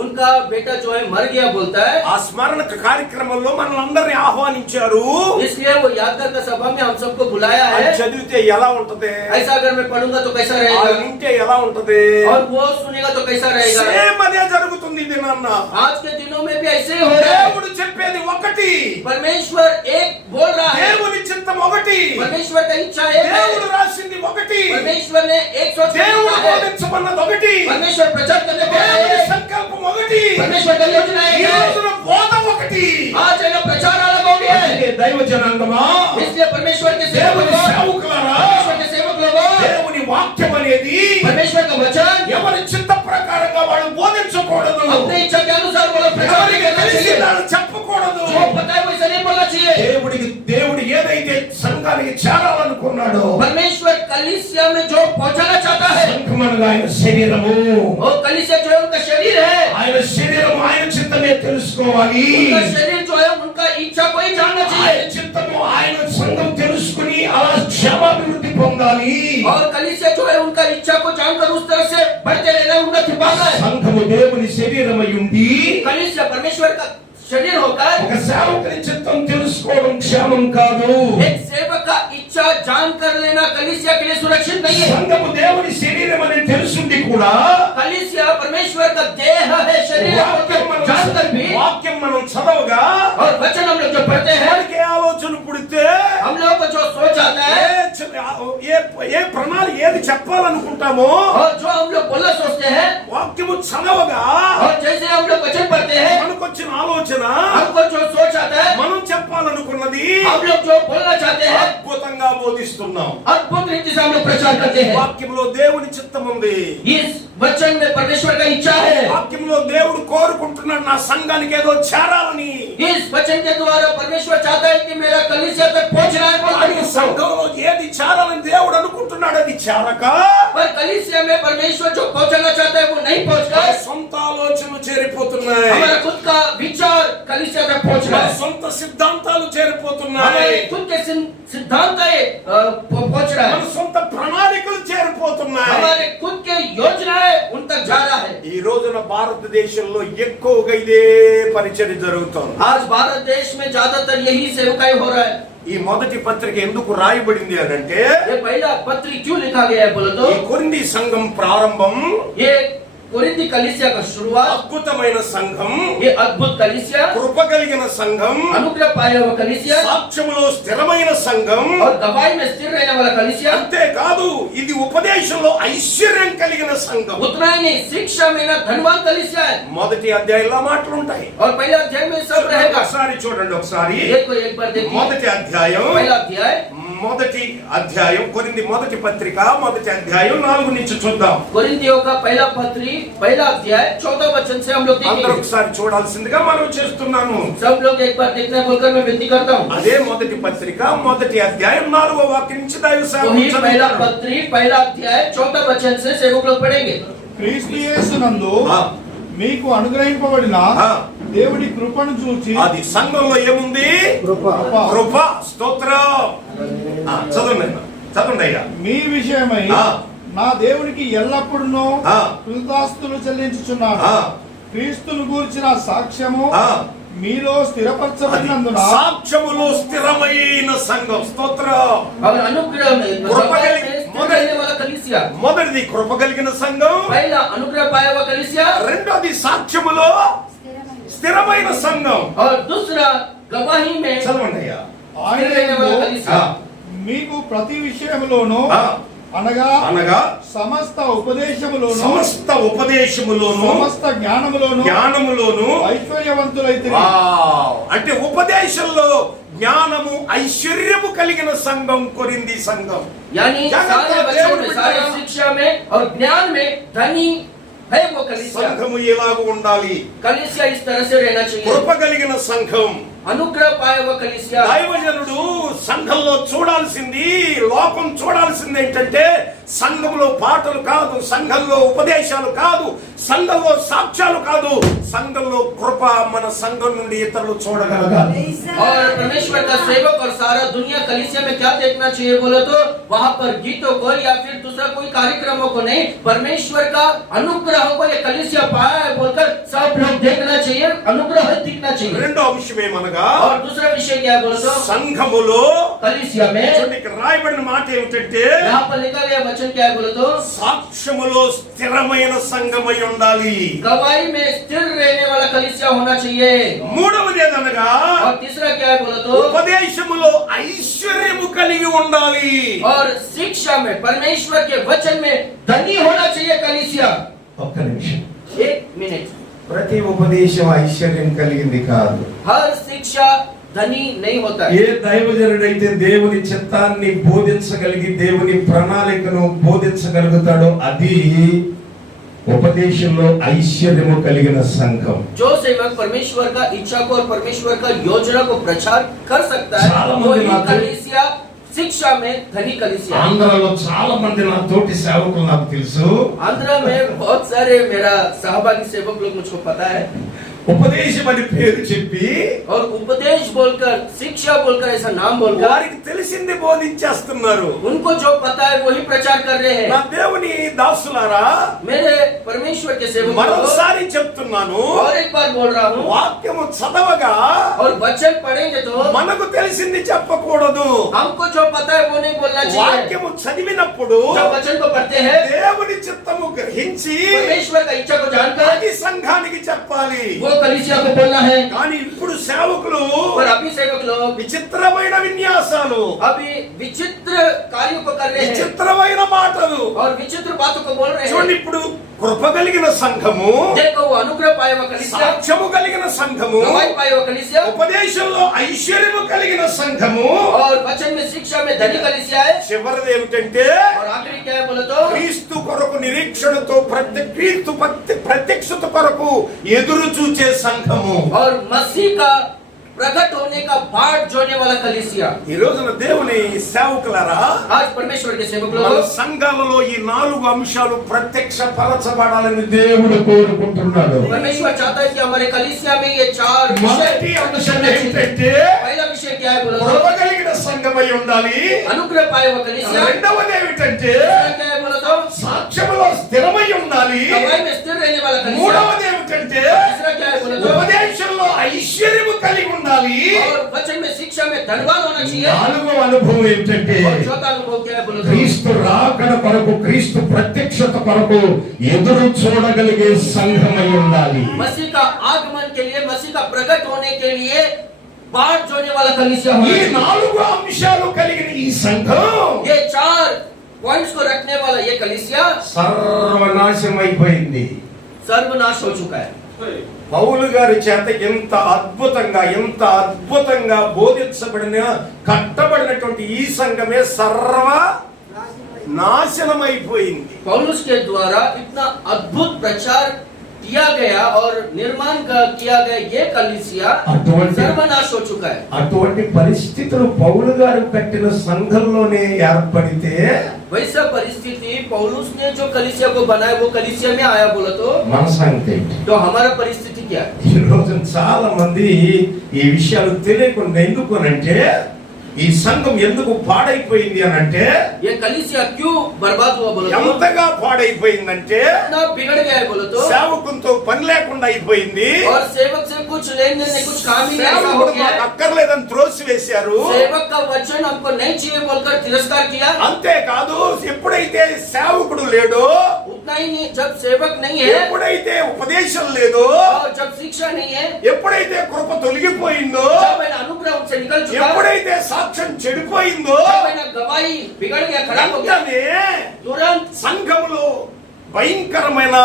उनका बेटा जो है मर गया बोलता है, ఆ స్మరణ కార్యక్రమంలో మనల్ని అందరినీ ఆహ్వానించారు. इसलिए वो यादगार का सभा में हम सबको बुलाया అది है। చదివితే ఎలా ఉంటది, ऐसा अगर मैं पढ़ूंगा तो कैसा అది रहेगा, వింటే ఎలా ఉంటది, और वो सुनेगा तो कैसा रहेगा। సేమ్ అదే జరుగుతుంది ఇది నాన్న. आज के दिनों में भी ऐसे ही हो रहा है। దేవుడు చెప్పేది ఒకటి, परमेश्वर एक बोल रहा है, దేవుని చిత్తం ఒకటి, परमेश्वर का इच्छा एक है, దేవుడు రాసింది ఒకటి, परमेश्वर ने एक सोच దేవుడు रखा है, బోధించమన్నది ఒకటి, परमेश्वर प्रचार करने को దేవుని है, సంకల్పం ఒకటి, परमेश्वर का योजना ఈ एक है। రోజున బోధ ఒకటి. आज है ना प्रचार अलग हो गया है, అందుకే దైవ జనాంగమా, इसलिए परमेश्वर के सेवक దేవుని लोगों, సేవకులారా, परमेश्वर के सेवक लोगों, దేవుని వాక్యం అనేది परमेश्वर का वचन ఎవరి చిత్త ప్రకారంగా వాళ్ళు బోధించకూడదు, अपनी इच्छा के अनुसार बोलो प्रचार नहीं ఎవరికి करना चाहिए, తెలిసిందాన్ని చెప్పకూడదు. जो पता है वैसा नहीं बोलना चाहिए। దేవుడు ఏదైతే సంఘానికి చేరాలనుకున్నాడో, परमेश्वर कलीसिया में जो पहुंचाना चाहता है, సంఘం అనగా ఆయన శరీరము, वो कलीसिया जो है उनका शरीर है, ఆ మాత్రమే తెలుసుకోవాలి. उनका शरीर जो है उनका इच्छा को ही जानना ఆయన चाहिए చిత్తము ఆయన సంఘం తెలుసుకుని అలా క్షేమాభివృద్ధి పొందాలి. और कलीसिया जो है उनका इच्छा को जानकर उस तरह से बढ़ते रहना है, उन्नति पाना है। సంఘము దేవుని శరీరమై ఉండి कलीसिया परमेश्वर का शरीर होकर ఒక సేవకుని చిత్తం తెలుసుకోవడం క్షేమం కాదు. एक सेवक का इच्छा जान कर लेना कलीसिया के लिए सुरक्षित नहीं है। సంఘము దేవుని శరీరం అని తెలుసుండి కూడా कलीसिया परमेश्वर का देह है, शरीर जानकर भी వాక్యం మనం చదవగా और वचन हम लोग जो पढ़ते हैं, మనకి ఆలోచన పుడితే हम लोग को जो सोच आता है ఏ ప్రణాళిక ఏది చెప్పాలనుకుంటామో और जो हम लोग बोलना सोचते हैं వాక్యము చదవగా और जैसे हम लोग वचन पढ़ते हैं, మనకు వచ్చిన ఆలోచన हमको जो सोच आता है, మనం చెప్పాలనుకున్నది हम लोग जो बोलना चाहते हैं అద్భుతంగా బోధిస్తున్నాం. अद्भुत रीति से हम लोग प्रचार करते हैं। వాక్యంలో దేవుని చిత్తం ఉంది. इस वचन में परमेश्वर का इच्छा है। వాక్యంలో దేవుడు కోరుకుంటున్నాడు నా సంఘానికి ఏదో చేరాలని. इस वचन के द्वारा परमेश्वर चाहता है कि मेरा कलीसिया तक पहुंचना है। కానీ సంఘంలో ఏది చేరాలని దేవుడు అనుకుంటున్నాడు అది చేరక पर कलीसिया में परमेश्वर जो पहुंचाना चाहता है वो नहीं पहुंचकर సొంత ఆలోచనలు చేరిపోతున్నాయి. हमारा खुद का विचार कलीसिया तक पहुंच रहा है, సొంత సిద్ధాంతాలు చేరిపోతున్నాయి. हमारे खुद के सिद्धांत पहुंच रहा మన है, సొంత ప్రణాళికలు చేరిపోతున్నాయి. हमारे खुद के योजनाएं उन तक जा रहा है। ఈ రోజున భారతదేశంలో ఎక్కువగా ఇదే పరిచర్య జరుగుతోంది. आज भारत देश में ज्यादातर यही सेवकाई हो रहा है। ఈ మొదటి పత్రిక ఎందుకు రాయబడింది అనంటే ये पहला पत्री क्यों लिखा गया है बोलो तो, ఈ కొరింథీ సంఘం ప్రారంభం ये कोरिन्थी कलीसिया का शुरुआत, అద్భుతమైన సంఘం, ये अद्भुत कलीसिया, కృప కలిగిన సంఘం, अनुग्रह पाया हुआ कलीसिया సాక్ష్యములో స్థిరమైన సంఘం, और गवाही में स्थिर रहने वाला कलीसिया। అంతేకాదు ఇది ఉపదేశంలో ఐశ్వర్యం కలిగిన సంఘం. उतना ही नहीं, शिक्षा में ना धनवान कलीसिया है। మొదటి అధ్యాయంలో మాటలు ఉంటాయి. और पहला अध्याय में सब रहेगा। ఒకసారి చూడండి, ఒకసారి एक बार देखिए, మొదటి అధ్యాయం पहला अध्याय కొరింథీ మొదటి పత్రిక మొదటి అధ్యాయం 4 నుంచి చూద్దాం. कोरिन्थियों का पहला पत्री पहला अध्याय 14 वचन से हम लोग అందరూ देखेंगे। ఒకసారి చూడాల్సిందిగా మనం చేస్తున్నాను. सब लोग एक बार देखना है बोलकर मैं विनती करता हूँ। అదే మొదటి పత్రిక మొదటి అధ్యాయం 4వ వాక్యం నుంచి దైవ वही సేవకులు पहला చదువుతారు. पत्री पहला अध्याय 14 वचन से सेवक लोग पढ़ेंगे। క్రీస్తు యేసునందు ఆ, మీకు అనుగ్రహింపబడిన ఆ. దేవుడి కృపను చూచి అది సంఘంలో ఏముంది? కృప కృప. స్తోత్రం. చదవండి అయ్యా. మీ విషయమై ఆ. నా దేవునికి ఎల్లప్పుడూ ఆ. కృతజ్ఞతాస్తులు చెల్లించుచున్నాను. ఆ, క్రీస్తును గూర్చిన సాక్ష్యము ఆ. మీలో అది స్థిరపరచబడినందున సాక్ష్యములో స్థిరమైన సంఘం. స్తోత్రం. और अनुग्रह में गवाही में स्थिर रहने वाला कलीसिया, మొదటిది కృప కలిగిన సంఘం, पहला अनुग्रह पाया हुआ कलीसिया రెండోది సాక్ష్యములో స్థిరమైన సంఘం. और दूसरा गवाही में చదవండి అయ్యా. स्थिर रहने वाला ఆ, कलीसिया। మీకు ప్రతి విషయములోను ఆ. అనగా సమస్త ఉపదేశములోను సమస్త ఉపదేశములోను సమస్త జ్ఞానములోను జ్ఞానములోను ఐశ్వర్యవంతులైతే అంటే ఉపదేశంలో జ్ఞానము ఐశ్వర్యము కలిగిన సంఘం కొరింథీ సంఘం. यानी सारे वचन में, सारे शिक्षा में और ज्ञान में धनी है वो कलीसिया। సంఘము ఎలాగ ఉండాలి? कलीसिया इस तरह से रहना चाहिए। కృప కలిగిన సంఘం. अनुग्रह पाया हुआ कलीसिया। దైవజనుడు సంఘంలో చూడాల్సింది, లోకం చూడాల్సింది ఏంటంటే సంఘంలో పాటలు కాదు, సంఘంలో ఉపదేశాలు కాదు, సంఘంలో సాక్ష్యాలు కాదు, సంఘంలో కృప మన సంఘం నుండి ఇతరులు చూడగలగాలి. और परमेश्वर का सेवक और सारा दुनिया कलीसिया में क्या देखना चाहिए बोलो तो, वहाँ पर गीतों को या फिर दूसरा कोई कार्यक्रमों को नहीं, परमेश्वर का अनुग्रह को ये कलीसिया पाया है बोलकर सब लोग देखना चाहिए, अनुग्रह दिखना चाहिए। రెండో విషయం ఏమనగా और दूसरा विषय क्या है बोलो तो, సంఘములో कलीसिया में చూడండి, ఇక్కడ రాయబడిన మాట ఏమిటంటే यहाँ पर लिखा गया वचन क्या है बोलो तो, సాక్ష్యములో స్థిరమైన సంఘమై ఉండాలి. गवाही में स्थिर रहने वाला कलीसिया होना चाहिए। మూడవది ఏదనగా और तीसरा क्या है बोलो तो, ఉపదేశములో ఐశ్వర్యము కలిగి ఉండాలి. और शिक्षा में परमेश्वर के वचन में धनी होना चाहिए कलीसिया। ఒక్క నిమిషం. 1 मिनट। ప్రతి ఉపదేశం ఐశ్వర్యం కలిగింది కాదు. हर शिक्षा धनी नहीं होता है। ఏ దైవజనుడైతే దేవుని చిత్తాన్ని బోధించగలిగి దేవుని ప్రణాళికను బోధించగలుగుతాడో అది ఉపదేశంలో ఐశ్వర్యము కలిగిన సంఘం. जो सेवक परमेश्वर का इच्छा को और परमेश्वर का योजना को प्रचार कर सकता है, वो ही कलीसिया शिक्षा में धनी कलीसिया। ఆంధ్రలో చాలా మంది నా తోటి సేవకులు నాకు తెలుసు. आंध्र में बहुत सारे मेरा सहभागी सेवक लोग मुझको पता है। ఉపదేశం అని పేరు చెప్పి और उपदेश बोलकर, शिक्षा बोलकर, ऐसा नाम बोलकर వారికి తెలిసింది బోధించేస్తున్నారు. उनको जो पता है वही प्रचार कर रहे నా हैं। దేవుని దాసులారా, मेरे परमेश्वर के सेवकों, మరోసారి చెప్తున్నాను, और एक बार बोल रहा हूँ, వాక్యము చదవగా और वचन पढ़ेंगे तो మనకు తెలిసింది చెప్పకూడదు. हमको जो पता है वो नहीं बोलना चाहिए। వాక్యము చదివినప్పుడు जब वचन को पढ़ते हैं, దేవుని చిత్తము గ్రహించి परमेश्वर का इच्छा को जानकर అది సంఘానికి చెప్పాలి. वो कलीसिया को बोलना है। కానీ ఇప్పుడు సేవకులు और अभी सेवक लोग విచిత్రమైన విన్యాసాలు, अभी विचित्र कार्यों को कर रहे हैं విచిత్రమైన మాటలు. और विचित्र बातों को बोल रहे చూడండి, हैं। ఇప్పుడు కృప కలిగిన సంఘము, देखो, वो अनुग्रह पाए हुआ कलीसिया, సాక్ష్యము కలిగిన సంఘము, गवाही पाए हुआ कलीसिया, ఉపదేశంలో ఐశ్వర్యము కలిగిన సంఘము, और वचन में, शिक्षा में धनी कलीसिया है। చివరిది ఏమిటంటే और आखिरी क्या है बोले तो క్రీస్తు కొరకు నిరీక్షణతో క్రీస్తు ప్రత్యక్షత కొరకు ఎదురు చూచే సంఘము. और मसीह का प्रकट होने का बाट जोड़ने वाला कलीसिया। ఈ రోజున దేవుని సేవకులారా, आज परमेश्वर के सेवक మన लोग, సంఘాలలో ఈ 4 అంశాలు ప్రత్యక్షపరచబడాలని దేవుడు కోరుకుంటున్నాడు. परमेश्वर चाहता है कि हमारे कलीसिया में ये 4 మొదటి विषय। అంశం ఏంటంటే पहला विषय क्या है बोले కృప तो కలిగిన సంఘమై ఉండాలి. अनुग्रह पाए हुआ कलीसिया। రెండవది ఏమిటంటే दूसरा क्या है बोले तो సాక్ష్యములో స్థిరమై ఉండాలి. गवाही में स्थिर रहने वाला कलीसिया। మూడవది ఏమిటంటే तीसरा क्या है बोले तो ఉపదేశంలో ఐశ్వర్యము కలిగి ఉండాలి. और वचन में, शिक्षा में धनवान होना चाहिए। నాలుగవ అనుభవం ఏంటంటే और चौथा अनुभव क्या है बोले तो క్రీస్తు రాకడ కొరకు, క్రీస్తు ప్రత్యక్షత కొరకు ఎదురు చూడగలిగే సంఘమై ఉండాలి. मसीह का आगमन के लिए, मसीह का प्रकट होने के लिए बाट जोड़ने वाला कलीसिया होना ఈ चाहिए। 4 అంశాలు కలిగిన ఈ సంఘం ये 4 पॉइंट्स को रखने वाला ये कलीसिया సర్వనాశమైపోయింది. सर्वनाश हो चुका है। పౌలు గారి చేత ఎంత అద్భుతంగా బోధించబడిన కట్టబడినటువంటి ఈ సంఘమే సర్వ నాశనమైపోయింది. पौलुस के द्वारा इतना अद्भुत प्रचार किया गया और निर्माण किया गया ये कलीसिया सर्वनाश हो चुका है। అటువంటి పరిస్థితులు పౌలు గారు కట్టిన సంఘంలోనే ఏర్పడితే वैसा परिस्थिति पौलुस ने जो कलीसिया को बनाया वो कलीसिया में आया बोला మన సంగతి ఏంటి? तो हमारा परिस्थिति क्या है? ఈ రోజు చాలా మంది ఈ విషయాలు తెలియకుండా ఎందుకునంటే, ఈ సంఘం ఎందుకు పాడైపోయింది అని అంటే, ये कलीसिया क्यों बर्बाद हुआ बोला तो ఎంతగా పాడైపోయిందంటే इतना बिगड़ गया है बोला तो సేవకునితో పని లేకుండా అయిపోయింది. और सेवक से कुछ लेन देन नहीं, कुछ काम ही नहीं, ऐसा हो సేవకుడు गया మాకు है। అక్కర్లేదని త్రోసివేశారు. सेवक का वचन हमको नहीं चाहिए बोलकर तिरस्कार किया। అంతేకాదు, ఎప్పుడైతే సేవకుడు లేడో, उतना ही नहीं, जब सेवक नहीं है ఎప్పుడైతే ఉపదేశం లేదో, और जब शिक्षा नहीं है, ఎప్పుడైతే కృప తొలగిపోయిందో, जब मैंने अनुग्रह उनसे निकल चुका, ఎప్పుడైతే సాక్ష్యం చెడిపోయిందో, जब मैंने गवाही बिगड़ गया, खराब हो गया, వెంటనే तुरंत సంఘములో భయంకరమైన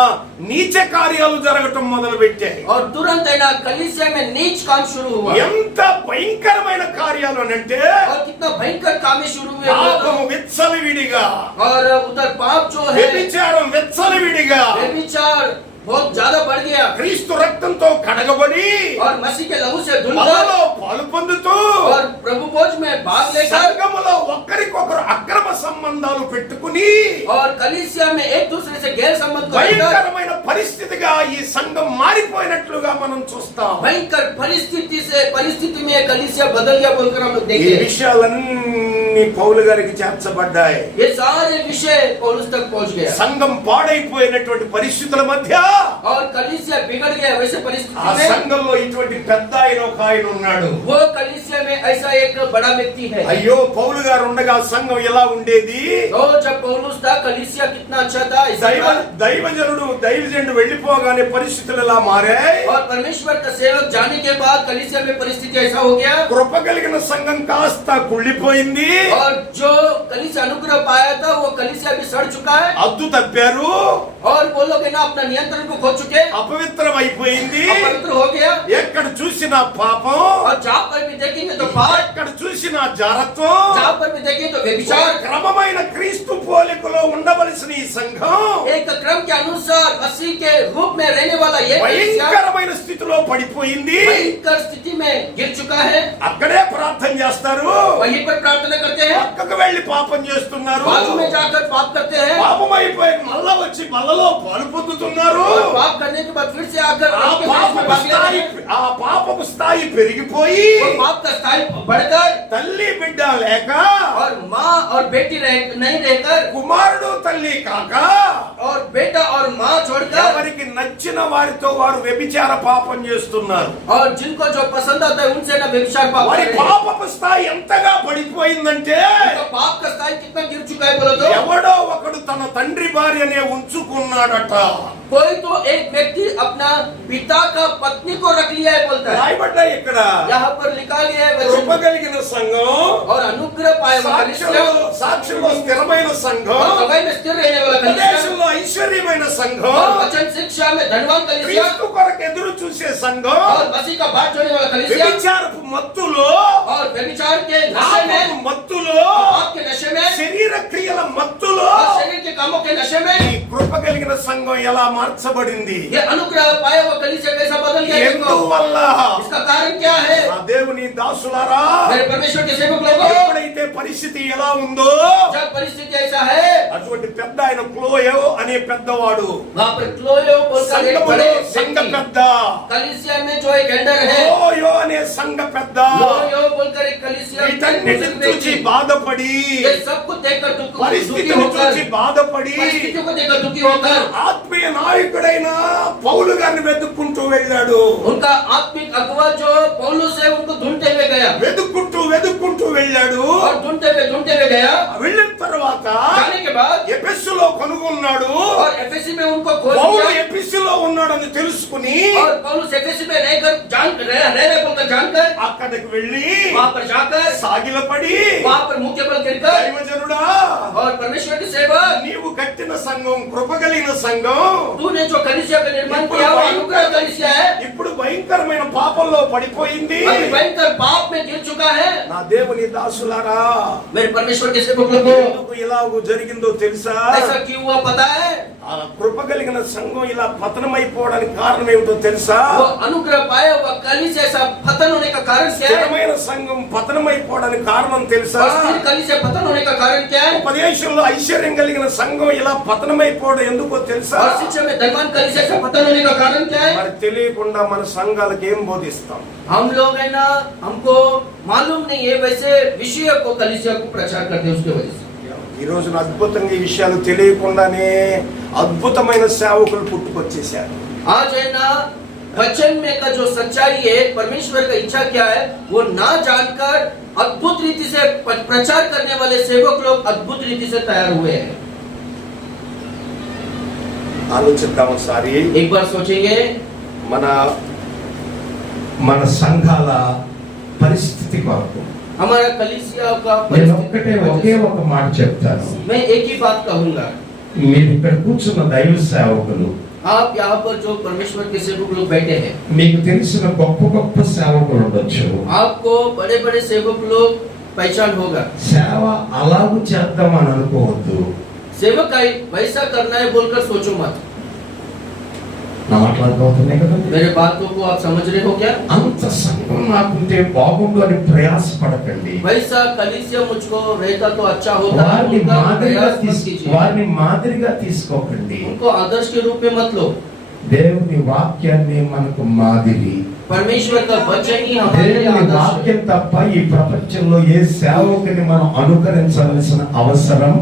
నీచ కార్యాలు జరగటం మొదలు పెట్టాయి. और तुरंत है ना कलीसिया में नीच काम शुरू हुआ। ఎంత భయంకరమైన కార్యాలు అంటే, और कितना भयंकर काम शुरू हुए పాపము విచ్చలవిడిగా, और उधर पाप जो है వ్యభిచారం విచ్చలవిడిగా, व्यभिचार बहुत ज्यादा बढ़ गया క్రీస్తు రక్తంతో కడగబడి और मसीह के लहू से धुलकर బలలో పాలు పొందుతూ और प्रभु भोज में भाग लेकर సంఘములో ఒకరికొకరు అక్రమ సంబంధాలు పెట్టుకుని और कलीसिया में एक दूसरे से गैर संबंध को लेकर భయంకరమైన పరిస్థితిగా ఈ సంఘం మారిపోయినట్లుగా మనం చూస్తాం. भयंकर परिस्थिति में कलीसिया बदल गया बोलकर हम लोग ఈ देखते हैं। విషయాలన్నీ పౌలు గారికి చేర్చబడ్డాయి. ये सारे विषय पौलुस तक पहुंच गया సంఘం పాడైపోయినటువంటి పరిస్థితుల మధ్య और कलीसिया बिगड़ गया। वैसे ఆ परिस्थिति में సంఘంలో ఇటువంటి పెద్ద ఒక ఆయన ఉన్నాడు. वो कलीसिया में ऐसा एक बड़ा व्यक्ति है। అయ్యో, పౌలు గారు ఉండగా సంఘం ఎలా ఉండేది? तो जब पौलुस था कलीसिया कितना अच्छा था, ऐसा था। దైవజనుడు వెళ్ళిపోగానే పరిస్థితులు ఎలా మారాయి? और परमेश्वर का सेवक जाने के बाद कलीसिया में परिस्थिति ऐसा हो गया కృప కలిగిన సంఘం కాస్త కుళ్ళిపోయింది. और जो कलीसिया अनुग्रह पाया था वो कलीसिया भी सड़ चुका है అద్దు తప్పారు, और वो लोग है ना अपना नियंत्रण को खो चुके, అపవిత్రం అయిపోయింది. अपवित्र हो गया। ఎక్కడ చూసినా పాపం, और जहाँ पर भी देखेंगे तो पाप, ఎక్కడ చూసినా జారత్వం. जहाँ पर भी देखेंगे तो व्यभिचार। క్రమమైన క్రీస్తు పోలికలో ఉండవలసిన ఈ సంఘం एक क्रम के अनुसार मसीह के रूप में रहने वाला ये कलीसिया భయంకరమైన స్థితిలో పడిపోయింది. भयंकर स्थिति में गिर चुका है। అక్కడే ప్రార్థన చేస్తారు, वहीं पर प्रार्थना करते हैं, పక్కకు వెళ్లి పాపం చేస్తున్నారు. बाजू में जाकर पाप करते हैं పాపం అయిపోయి మళ్ళా వచ్చి బలలో పాలు పొందుతున్నారు. और पाप करने के बाद फिर से आकर ఆ उसके देश में भाग ले रहे हैं। పాపపు స్థాయి పెరిగిపోయి और पाप का स्थाई बढ़कर తల్లి బిడ్డ లేక और माँ और बेटी नहीं रहकर కుమారుడు తల్లి కాక और बेटा और माँ छोड़कर ఎవరికి నచ్చిన వారితో వారు వ్యభిచార పాపం చేస్తున్నారు. और जिनको जो पसंद आता है उनसे ना व्यभिचार पाप వారి कर रहे हैं। పాపపు స్థాయి ఎంతగా పడిపోయిందంటే उनका पाप का स्थाई कितना गिर चुका है बोलो तो ఎవడో ఒకడు తన తండ్రి భార్యనే ఉంచుకున్నాడట. कोई तो एक व्यक्ति अपना पिता का पत्नी को रख लिया है बोलता है। రాయబడ్డాయి ఇక్కడ. यहाँ पर लिखा गया है కృప वचन కలిగిన సంఘం, और अनुग्रह पाए हुआ कलीसिया సాక్షిలో స్థిరమైన సంఘం, और गवाही में स्थिर रहने वाला कलीसिया ఉపదేశంలో ఐశ్వర్యమైన సంఘం, और वचन शिक्षा में धनवान कलीसिया క్రీస్తు కొరకు ఎదురు చూసే సంఘం, और मसीह का बाट जोड़ने वाला कलीसिया వ్యభిచారపు మత్తులో, और व्यभिचार के नशे में పాపపు మత్తులో, आपके नशे में శరీర క్రియల మత్తులో और शरीर के कामों के नशे में ఈ కృప కలిగిన సంఘం ఎలా మార్చబడింది? ये अनुग्रह पाए हुआ कलीसिया कैसा बदल गया देखो। ఎందువల్ల? इसका कारण क्या है? ఆ దేవుని దాసులారా, मेरे परमेश्वर के सेवक लोगों ఎప్పుడైతే పరిస్థితి ఎలా ఉందో जब परिस्थिति ऐसा है అటువంటి పెద్ద ఆయన క్లోయో అనే పెద్దవాడు वहाँ पर क्लोयो बोलकर एक సంఘములో बड़े సంఘ व्यक्ति పెద్ద, कलीसिया में जो एक एल्डर है క్లోయో అనే సంఘ పెద్ద क्लोयो बोलकर एक कलीसिया में వీటన్నిటిని एक చూసి व्यक्ति బాధపడి, ये सबको देखकर दुखी పరిస్థితిని होकर చూసి బాధపడి परिस्थितियों को देखकर दुखी होकर ఆత్మీయ నాయకుడైన పౌలు గారిని వెతుక్కుంటూ వెళ్ళాడు. उनका आत्मिक अगुवा जो पौलुस है उनको ढूंढते हुए गया వెతుక్కుంటూ వెళ్ళాడు. और ढूंढते हुए गया। వెళ్ళిన తర్వాత जाने के बाद ఎఫెసులో కనుగొన్నాడు. और एफएसी में उनको खोज పౌలు किया ఎఫెసులో ఉన్నాడని తెలుసుకుని और पौलुस एफएसी में रहकर बोलकर जानकर అక్కడికి వెళ్ళి वहाँ पर जाकर సాగిలపడి, वहाँ पर मुख्य बल गिरकर దైవజనుడా, और परमेश्वर के सेवक నీవు కట్టిన సంఘం కృప కలిగిన సంఘం तूने जो कलीसिया का निर्माण किया वो अनुग्रह कलीसिया है, ఇప్పుడు భయంకరమైన పాపంలో పడిపోయింది. अभी भयंकर पाप में गिर चुका है। నా దేవుని దాసులారా, मेरे परमेश्वर के सेवक लोगों ఎందుకు ఇలాగ జరిగిందో తెలుసా? ऐसा क्यों हुआ पता है? ఆ కృప కలిగిన సంఘం ఇలా పతనమైపోవడానికి కారణం ఏమిటో తెలుసా? वो अनुग्रह पाया हुआ कलीसिया ऐसा पतन होने का कारण क्या है? స్థిరమైన సంఘం పతనమైపోవడానికి కారణం తెలుసా? और स्थिर कलीसिया पतन होने का कारण क्या है? ఉపదేశంలో ఐశ్వర్యం కలిగిన సంఘం ఇలా పతనమైపోవడం ఎందుకో తెలుసా? और शिक्षा में धनवान कलीसिया का पतन होने का कारण क्या है? మరి తెలియకుండా మన సంఘాలకు ఏం బోధిస్తాం? हम लोग है ना, हमको मालूम नहीं है वैसे विषय को कलीसिया को प्रचार करते हैं उसके वजह से। ఈ రోజున అద్భుతంగా ఈ విషయాలు తెలియకుండానే అద్భుతమైన సేవకులు పుట్టుకొచ్చేసారు. आज है ना वचन में का जो सच्चाई है, परमेश्वर का इच्छा क्या है वो ना जानकर अद्भुत रीति से प्रचार करने वाले सेवक लोग अद्भुत रीति से तैयार हुए हैं। ఆలోచిద్దాం ఒకసారి. एक बार सोचेंगे మన సంఘాల పరిస్థితి కొరకు हमारा कलीसिया का నేను ఒకే ఒక మాట చెప్తాను. मैं एक ही बात कहूंगा। మీరు ఇక్కడ కూర్చున్న దైవ సేవకులు, आप यहाँ पर जो परमेश्वर के सेवक लोग बैठे हैं, మీకు తెలిసిన గొప్ప గొప్ప సేవకులు ఉండొచ్చు. आपको बड़े बड़े सेवक लोग पहचान होगा। సేవ అలాగూ చేద్దామని అనుకోవద్దు. सेवकाई वैसा करना है बोलकर सोचो मत। నా మాట్లాడుకోతున్నాయి కదా. मेरे बातों को आप समझ रहे हो क्या? అంత సంఘం నాకుంటే బాగుండు అని ప్రయాసపడకండి. वैसा कलीसिया मुझको रहता तो अच्छा होता है వారిని बोलकर మాదిరిగా प्रयास मत कीजिए। వారిని మాదిరిగా తీసుకోకండి. उनको आदर्श के रूप में मत लो। దేవుని వాక్యాన్ని మనకు మాదిరి. परमेश्वर का वचन ही हमारे लिए దేవుని आदर्श है। వాక్యం తప్ప ఈ ప్రపంచంలో ఏ సేవకుని మనం అనుకరించవలసిన అవసరం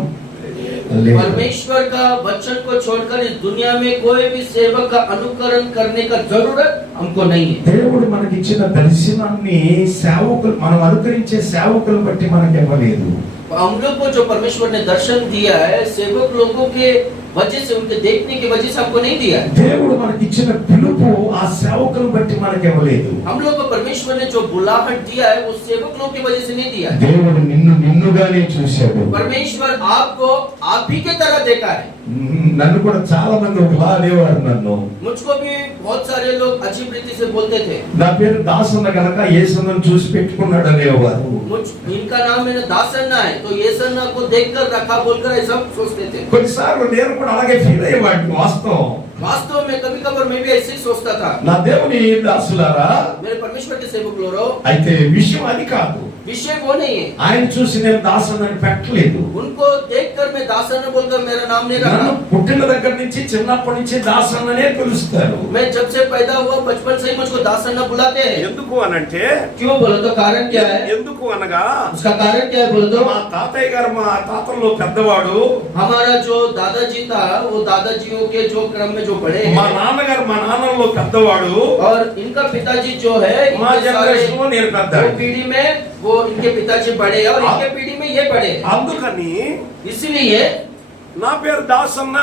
లేదు. परमेश्वर का वचन को छोड़कर इस दुनिया में कोई भी सेवक का अनुकरण करने का जरूरत हमको नहीं है। దేవుడు మనకి ఇచ్చిన దర్శనాన్ని సేవకులు మనం అనుకరించే సేవకులు బట్టి మనకి ఇవ్వలేదు. हम लोग को जो परमेश्वर ने दर्शन दिया है सेवक लोगों के वजह से, उनके देखने की वजह से हमको नहीं दिया है। దేవుడు మనకి ఇచ్చిన పిలుపు ఆ సేవకులు బట్టి మనకి ఇవ్వలేదు. हम लोग को परमेश्वर ने जो बुलाहट दिया है वो सेवक लोग की वजह से नहीं दिया है। దేవుడు నిన్నుగానే చూశాడు. परमेश्वर आपको आप ही के तरह देखा है। నన్ను కూడా చాలా మంది ఒకలా అనేవారు. నన్ను मुझको भी बहुत सारे लोग अजीब रीति से बोलते थे। నా పేరు దాసన్న గనక యేసన్నను చూసి పెట్టుకున్నాడు అనేవారు. इनका नाम मेरा दासन्ना है तो ये सन्ना को देखकर रखा बोलकर ऐसा सोचते थे। కొన్నిసార్లు నేను కూడా అలాగే ఫీల్ అయ్యేవాడిని. वास्तव में कभी कभार मैं भी ऐसे ही सोचता था। నా దేవుని దాసులారా, मेरे परमेश्वर के सेवक लोगों, అయితే విషయం అది కాదు. विषय वो नहीं है। ఆయన చూసి నేను దాసన్ అని పెట్టలేదు. उनको देखकर मैं दासन बोलकर मेरा नाम नहीं रखा। నన్ను పుట్టిన దగ్గర నుంచి చిన్నప్పటి నుంచి దాసన్ అనే పిలుస్తారు. मैं जब से पैदा हुआ बचपन से ही मुझको दासन बुलाते हैं। ఎందుకు అనంటే, क्यों बोलो तो कारण क्या है? ఎందుకు అనగా, उसका कारण क्या है बोलो तो, మా తాతయ్య గారు మా తాతల్లో పెద్దవాడు, हमारा जो दादाजी था वो दादाजियों के जो क्रम में जो बड़े మా हैं, నాన్నగారు మా నాన్నల్లో పెద్దవాడు, और इनका पिताजी जो है మా इनके జనరేషన్ లో सारे నేను పెద్ద. वो पीढ़ी में वो इनके पिताजी बड़े हैं और इनके पीढ़ी में ये बड़े हैं। అందుకని इसलिए నా పేరు దాసన్న,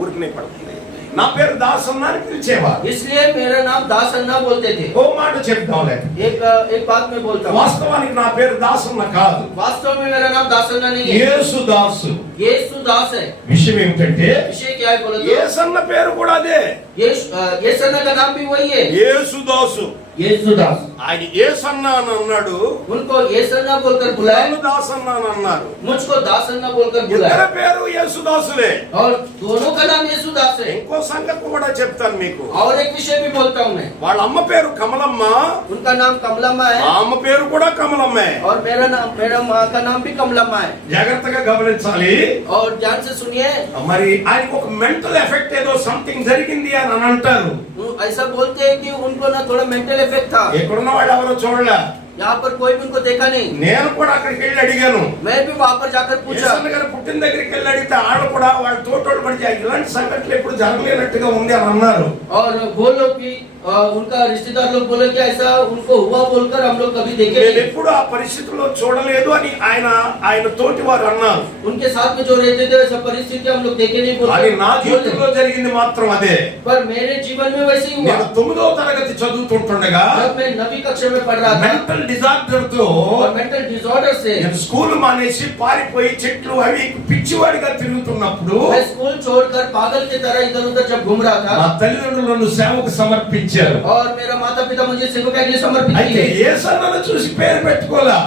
ఊరికి పడుతుంది, నా పేరు దాసన్న అని పిలిచేవారు. इसलिए मेरा नाम दास अन्ना बोलते थे। ఓ మాట చెప్తాంలే, एक बात मैं बोलता हूँ, వాస్తవానికి నా పేరు దాసన్న కాదు, वास्तव में मेरा नाम दास अन्ना नहीं है, యేసు దాసు. यीशु दास है। విషయం ఏమిటంటే, विषय क्या है बोलो तो, యేసన్న పేరు కూడా అదే, यीशु अन्ना का नाम भी वही है, యేసుదాసు. यीशु दास। ఆయన యేసన్న అని అన్నాడు, उनको यीशु अन्ना बोलकर बुलाया, నన్ను దాసన్న అని అన్నారు. मुझको दास अन्ना बोलकर ఇద్దరి बुलाया, పేరు యేసుదాసులే. और दोनों का नाम यीशु दास है। ఇంకో సంగతి కూడా చెప్తాను మీకు. और एक विषय भी बोलता हूँ मैं, వాళ్ళ అమ్మ పేరు కమలమ్మ, उनका नाम कमलम्मा है, మా అమ్మ పేరు కూడా కమలమ్మే. और मेरा माँ का नाम भी कमलम्मा है। జాగ్రత్తగా గమనించాలి. और ध्यान से सुनिए, మరి ఆయనకు ఒక మెంటల్ ఎఫెక్ట్ ఏదో సంథింగ్ జరిగింది అని అంటారు. ऐसा बोलते हैं कि उनको ना थोड़ा मेंटल इफेक्ट था। ఎక్కడున్న వాళ్ళు ఎవరో చూడలే. यहाँ पर कोई भी उनको देखा नहीं। నేను కూడా అక్కడికి వెళ్ళి అడిగాను. मैं भी वहाँ पर जाकर पूछा, యేసన్న గారు పుట్టిన దగ్గరికి వెళ్ళి అడిగితే వాళ్ళు కూడా వాళ్ళ తోటోళ్ళు పడి ఇలాంటి సంఘటనలు ఎప్పుడు జరగలేనట్టుగా ఉంది అని అన్నారు. और वो लोग भी उनका रिश्तेदार लोग बोले कि ऐसा उनको हुआ बोलकर हम लोग कभी देखे నేను नहीं। ఎప్పుడు ఆ పరిస్థితుల్లో చూడలేదు అని ఆయన తోటి వారు అన్నారు. उनके साथ में जो रहते थे वैसा परिस्थिति हम लोग देखे नहीं అది నా बोलते, జీవితంలో జరిగింది మాత్రం అదే. पर मेरे जीवन में वैसे ही हुआ। నేను 9వ తరగతి చదువుతుండగా जब मैं 9वीं कक्षा में पढ़ रहा था మెంటల్ డిజార్డర్ తో और मेंटल डिसऑर्डर से నేను స్కూల్ మానేసి పారిపోయి చెట్లు అవి పిచ్చివాడిగా తిరుగుతున్నప్పుడు मैं स्कूल छोड़कर पागल की तरह इधर उधर जब घूम रहा మా था, తల్లిదండ్రులు నన్ను సేవకు సమర్పించారు. और मेरा माता पिता मुझे सेवा के लिए समर्पित అయితే किए। యేసన్నను చూసి పేరు పెట్టుకోలా,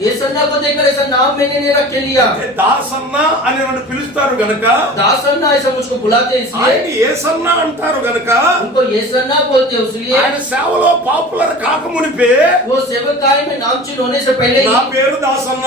ये सन्ना को देखकर ऐसा नाम मैंने नहीं रख के लिया। అంటే దాసన్న అని నన్ను పిలుస్తారు గనుక, दास अन्ना ऐसा मुझको बुलाते हैं ఆయన इसलिए, యేసన్న అంటారు గనుక, उनको ये सन्ना बोलते हैं इसलिए, ఆయన సేవలో పాపులర్ కాకమునిపే वो सेवकाई में नामचीन होने से पहले నా ही పేరు దాసన్న.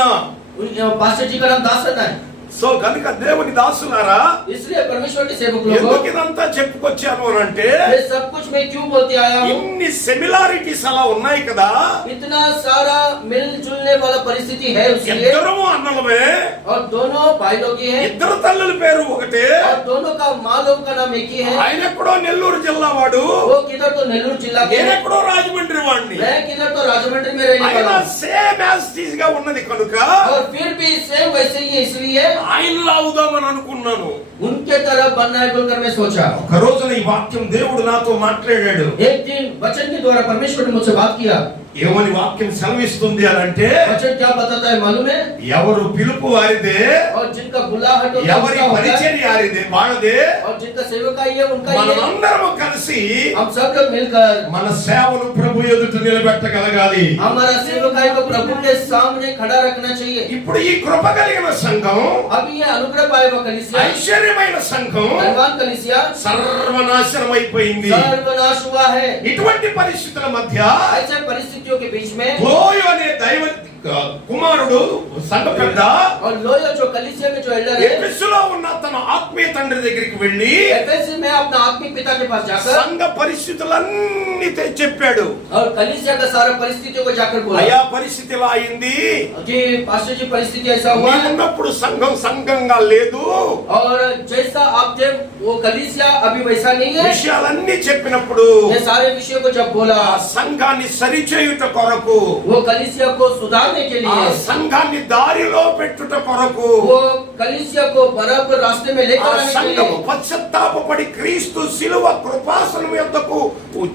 पास्टर जी का नाम दास अन्ना है। సో కనుక దేవుని దాసులారా, इसलिए परमेश्वर के सेवक लोगों, ఎందుకు ఇదంతా చెప్పుకొచ్చాను అని అంటే, ये सब कुछ मैं क्यों बोलते आया हूँ? ఇన్ని సిమిలారిటీస్ అలా ఉన్నాయి కదా. इतना सारा मिलजुलने वाला परिस्थिति है उसलिए, ఇద్దరము అన్నలమే, और दोनों भाई लोग ही हैं, ఇద్దరు తల్లుల పేరు ఒకటే. और दोनों का माँ लोग का नाम एक ही है। ఆయన ఎక్కడో నెల్లూరు జిల్లా వాడు, वो किधर तो नेल्लूर जिला के నేను हैं, ఎక్కడో రాజమండ్రి వాడిని. मैं किधर तो राजमंड्री में रहने ఆయన वाला हूँ। సేమ్ యాజ్ గా ఉన్నది కనుక और फिर भी सेम वैसे ही है, इसलिए ఆయనలా అవుదామని అనుకున్నాను. उनके तरह बनना है बोलकर मैं सोचा। ఒక రోజున ఈ వాక్యం దేవుడు నాతో మాట్లాడాడు. एक दिन वचन के द्वारा परमेश्वर ने मुझसे बात किया। ఏమని వాక్యం సెలవిస్తుంది అని అంటే, वचन क्या बताता है मालूम है? ఎవరు పిలుపు వారిదే, और जिनका बुलाहट होता है ఎవరి उसका होता है, పరిచర్య వారిదే వాళ్ళదే, और जिनका सेवकाई है उनका ही है। మనమందరము కలిసి हम सब लोग मिलकर మన సేవను ప్రభు ఎదుట నిలబెట్టగలగాలి. हमारा सेवकाई को प्रभु के सामने खड़ा रखना चाहिए। ఇప్పుడు ఈ కృప కలిగిన సంఘం, अभी ये अनुग्रह पाए हुआ कलीसिया, ఐశ్వర్యమైన సంఘం धनवान कलीसिया సర్వనాశనం అయిపోయింది. सर्वनाश हुआ है। ఇటువంటి పరిస్థితుల మధ్య ऐसे परिस्थितियों के बीच में క్లోయు అనే దైవ కుమారుడు సంఘ పెద్ద और लोयो जो कलीसिया में जो एल्डर है, ఎఫెసులో ఉన్న తన ఆత్మీయ తండ్రి దగ్గరికి వెళ్ళి एफएससी में अपना आत्मिक पिता के पास जाकर సంఘ పరిస్థితులన్నీ చెప్పాడు. और कलीसिया का सारा परिस्थितियों को जाकर बोला అయా పరిస్థితి ఇలా అయింది, कि पास्टर जी परिस्थिति ऐसा हुआ है, ఉన్నప్పుడు సంఘం సంఘంగా లేదు, और जैसा आप थे वो कलीसिया अभी वैसा नहीं है। విషయాలన్నీ చెప్పినప్పుడు ये सारे विषयों को जब बोला, ఆ సంఘాన్ని సరిచేయుట కొరకు, वो कलीसिया को सुधारने के ఆ लिए, సంఘాన్ని దారిలో పెట్టుట కొరకు, वो कलीसिया को बराबर रास्ते में ఆ लेकर आने के సంఘము लिए, పశ్చాత్తాపపడి క్రీస్తు శిలువ కృపాసనం యొద్దకు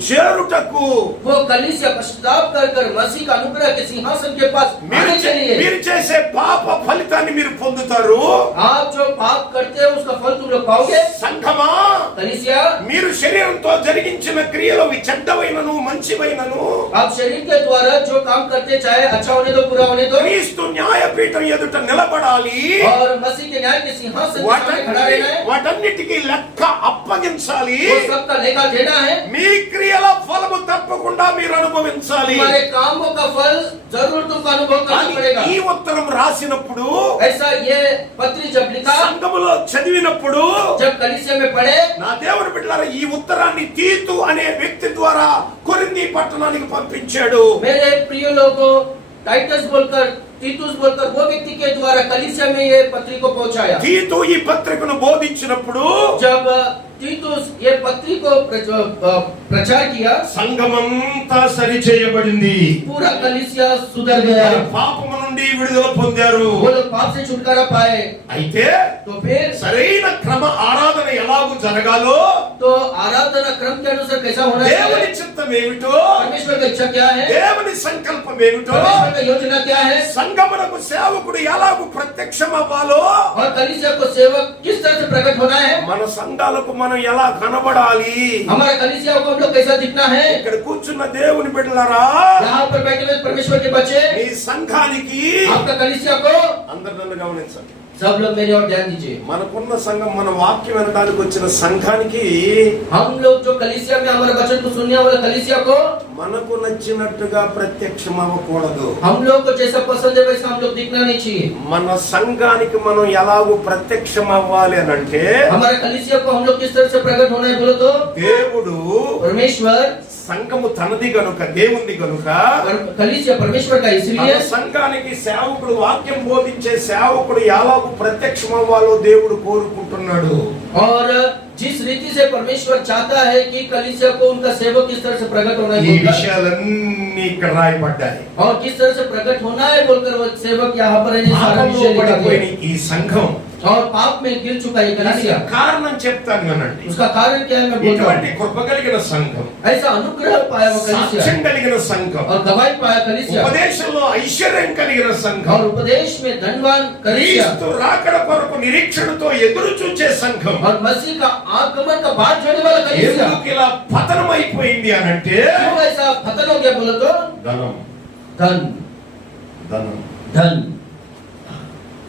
చేరుటకు, वो कलीसिया पश्चाताप कर मसीह का अनुग्रह के सिंहासन के पास आने के लिए, మీరు చేసే పాప ఫలితాన్ని మీరు పొందుతారు. आप जो पाप करते हो उसका फल तुम लोग पाओगे। సంఘమా, कलीसिया, మీరు శరీరంతో జరిగించిన క్రియలు అవి చెడ్డవైనను మంచివైనను आप शरीर के द्वारा जो काम करते, चाहे अच्छा होने दो बुरा होने दो, క్రీస్తు న్యాయపీఠం ఎదుట నిలబడాలి. और मसीह के न्याय के सिंहासन के सामने खड़ा रहना है, వాటన్నిటికీ లెక్క అప్పగించాలి. वो सबका लेखा देना है। మీ క్రియల ఫలము తప్పకుండా మీరు అనుభవించాలి. हमारे कामों का फल जरूर तुमको अनुभव करना కానీ पड़ेगा। ఈ ఉత్తరం రాసినప్పుడు ऐसा ये पत्री जब लिखा, సంఘములో చదివినప్పుడు जब कलीसिया में पढ़े, నా దేవుని బిడ్డలారా ఈ ఉత్తరాన్ని తీతు అనే వ్యక్తి ద్వారా కొరింథీ పట్టణానికి పంపించాడు. मेरे प्रिय लोगों, टाइटस बोलकर, तीतुस बोलकर वो व्यक्ति के द्वारा कलीसिया में ये पत्री को पहुंचाया। తీతు ఈ పత్రికను బోధించినప్పుడు जब तीतुस ये पत्री को प्रचार किया, సంఘమంతా సరిచేయబడింది. पूरा कलीसिया सुधर गया, పాపము నుండి విడుదల పొందారు. वो लोग पाप से छुटकारा पाए। అయితే तो फिर సరైన క్రమ ఆరాధన ఎలాగూ జరగాలో, तो आराधना क्रम के अनुसार कैसा होना దేవుని चाहिए, చిత్తం ఏమిటో, परमेश्वर का इच्छा क्या है, దేవుని సంకల్పం ఏమిటో, परमेश्वर का योजना क्या है, సంఘమునకు సేవకుడు ఎలాగూ ప్రత్యక్షం అవ్వాలో, और कलीसिया को सेवक किस तरह से प्रकट होना है, మన సంఘాలకు మనం ఎలా కనబడాలి. हमारा कलीसिया को हम लोग कैसा दिखना है। ఇక్కడ కూర్చున్న దేవుని బిడ్డలారా, यहाँ पर बैठे हुए परमेश्वर के बच्चे, మీ సంఘానికి आपका कलीसिया को, అందరు నన్ను గమనించండి. सब लोग मेरी ओर ध्यान दीजिए। మనకున్న సంఘం, మన వాక్యం వినడానికి వచ్చిన సంఘానికి हम लोग जो कलीसिया में हमारे वचन को सुनने वाला कलीसिया को, మనకు నచ్చినట్టుగా ప్రత్యక్షం అవ్వకూడదు. हम लोग को जैसा पसंद है वैसा हम लोग दिखना नहीं चाहिए। మన సంఘానికి మనం ఎలాగో ప్రత్యక్షం అవ్వాలి అని అంటే, हमारे कलीसिया को हम लोग किस तरह से प्रकट होना है बोलो तो, దేవుడు परमेश्वर, సంఘము తనది గనుక, దేవుంది గనుక कलीसिया परमेश्वर का, తన इसलिए సంఘానికి సేవకుడు, వాక్యం బోధించే సేవకుడు ఎలాగో ప్రత్యక్షం అవ్వాలో దేవుడు కోరుకుంటున్నాడు. और जिस रीति से परमेश्वर चाहता है कि कलीसिया को उनका सेवक किस तरह से प्रकट होना ఈ है बोलकर, విషయాలన్నీ ఇక్కడ రాయబడ్డాయి. और किस तरह से प्रकट होना है बोलकर वो सेवक यहाँ पर है, सारा పాపంలో विषय लिखा పడిపోయిన गया। ఈ సంఘం, और पाप में गिर चुका है कलीसिया, కారణం చెప్తాను వినండి. उसका कारण क्या है मैं बोलता ఇటువంటి हूँ। కృప కలిగిన సంఘం, ऐसा अनुग्रह पाया वो సాక్ష్యం कलीसिया, కలిగిన సంఘం, और गवाही पाया कलीसिया, ఉపదేశంలో ఐశ్వర్యం కలిగిన సంఘం, और उपदेश में धनवान कलीसिया, క్రీస్తు రాకడ కొరకు నిరీక్షణతో ఎదురు చూచే సంఘం और मसीह का आगमन का बात जोड़ने वाला कलीसिया। ఎందుకు ఇలా పతనం అయిపోయింది అని అంటే, क्यों ऐसा पतन हो गया बोलो तो, ధనం धन ధనం धन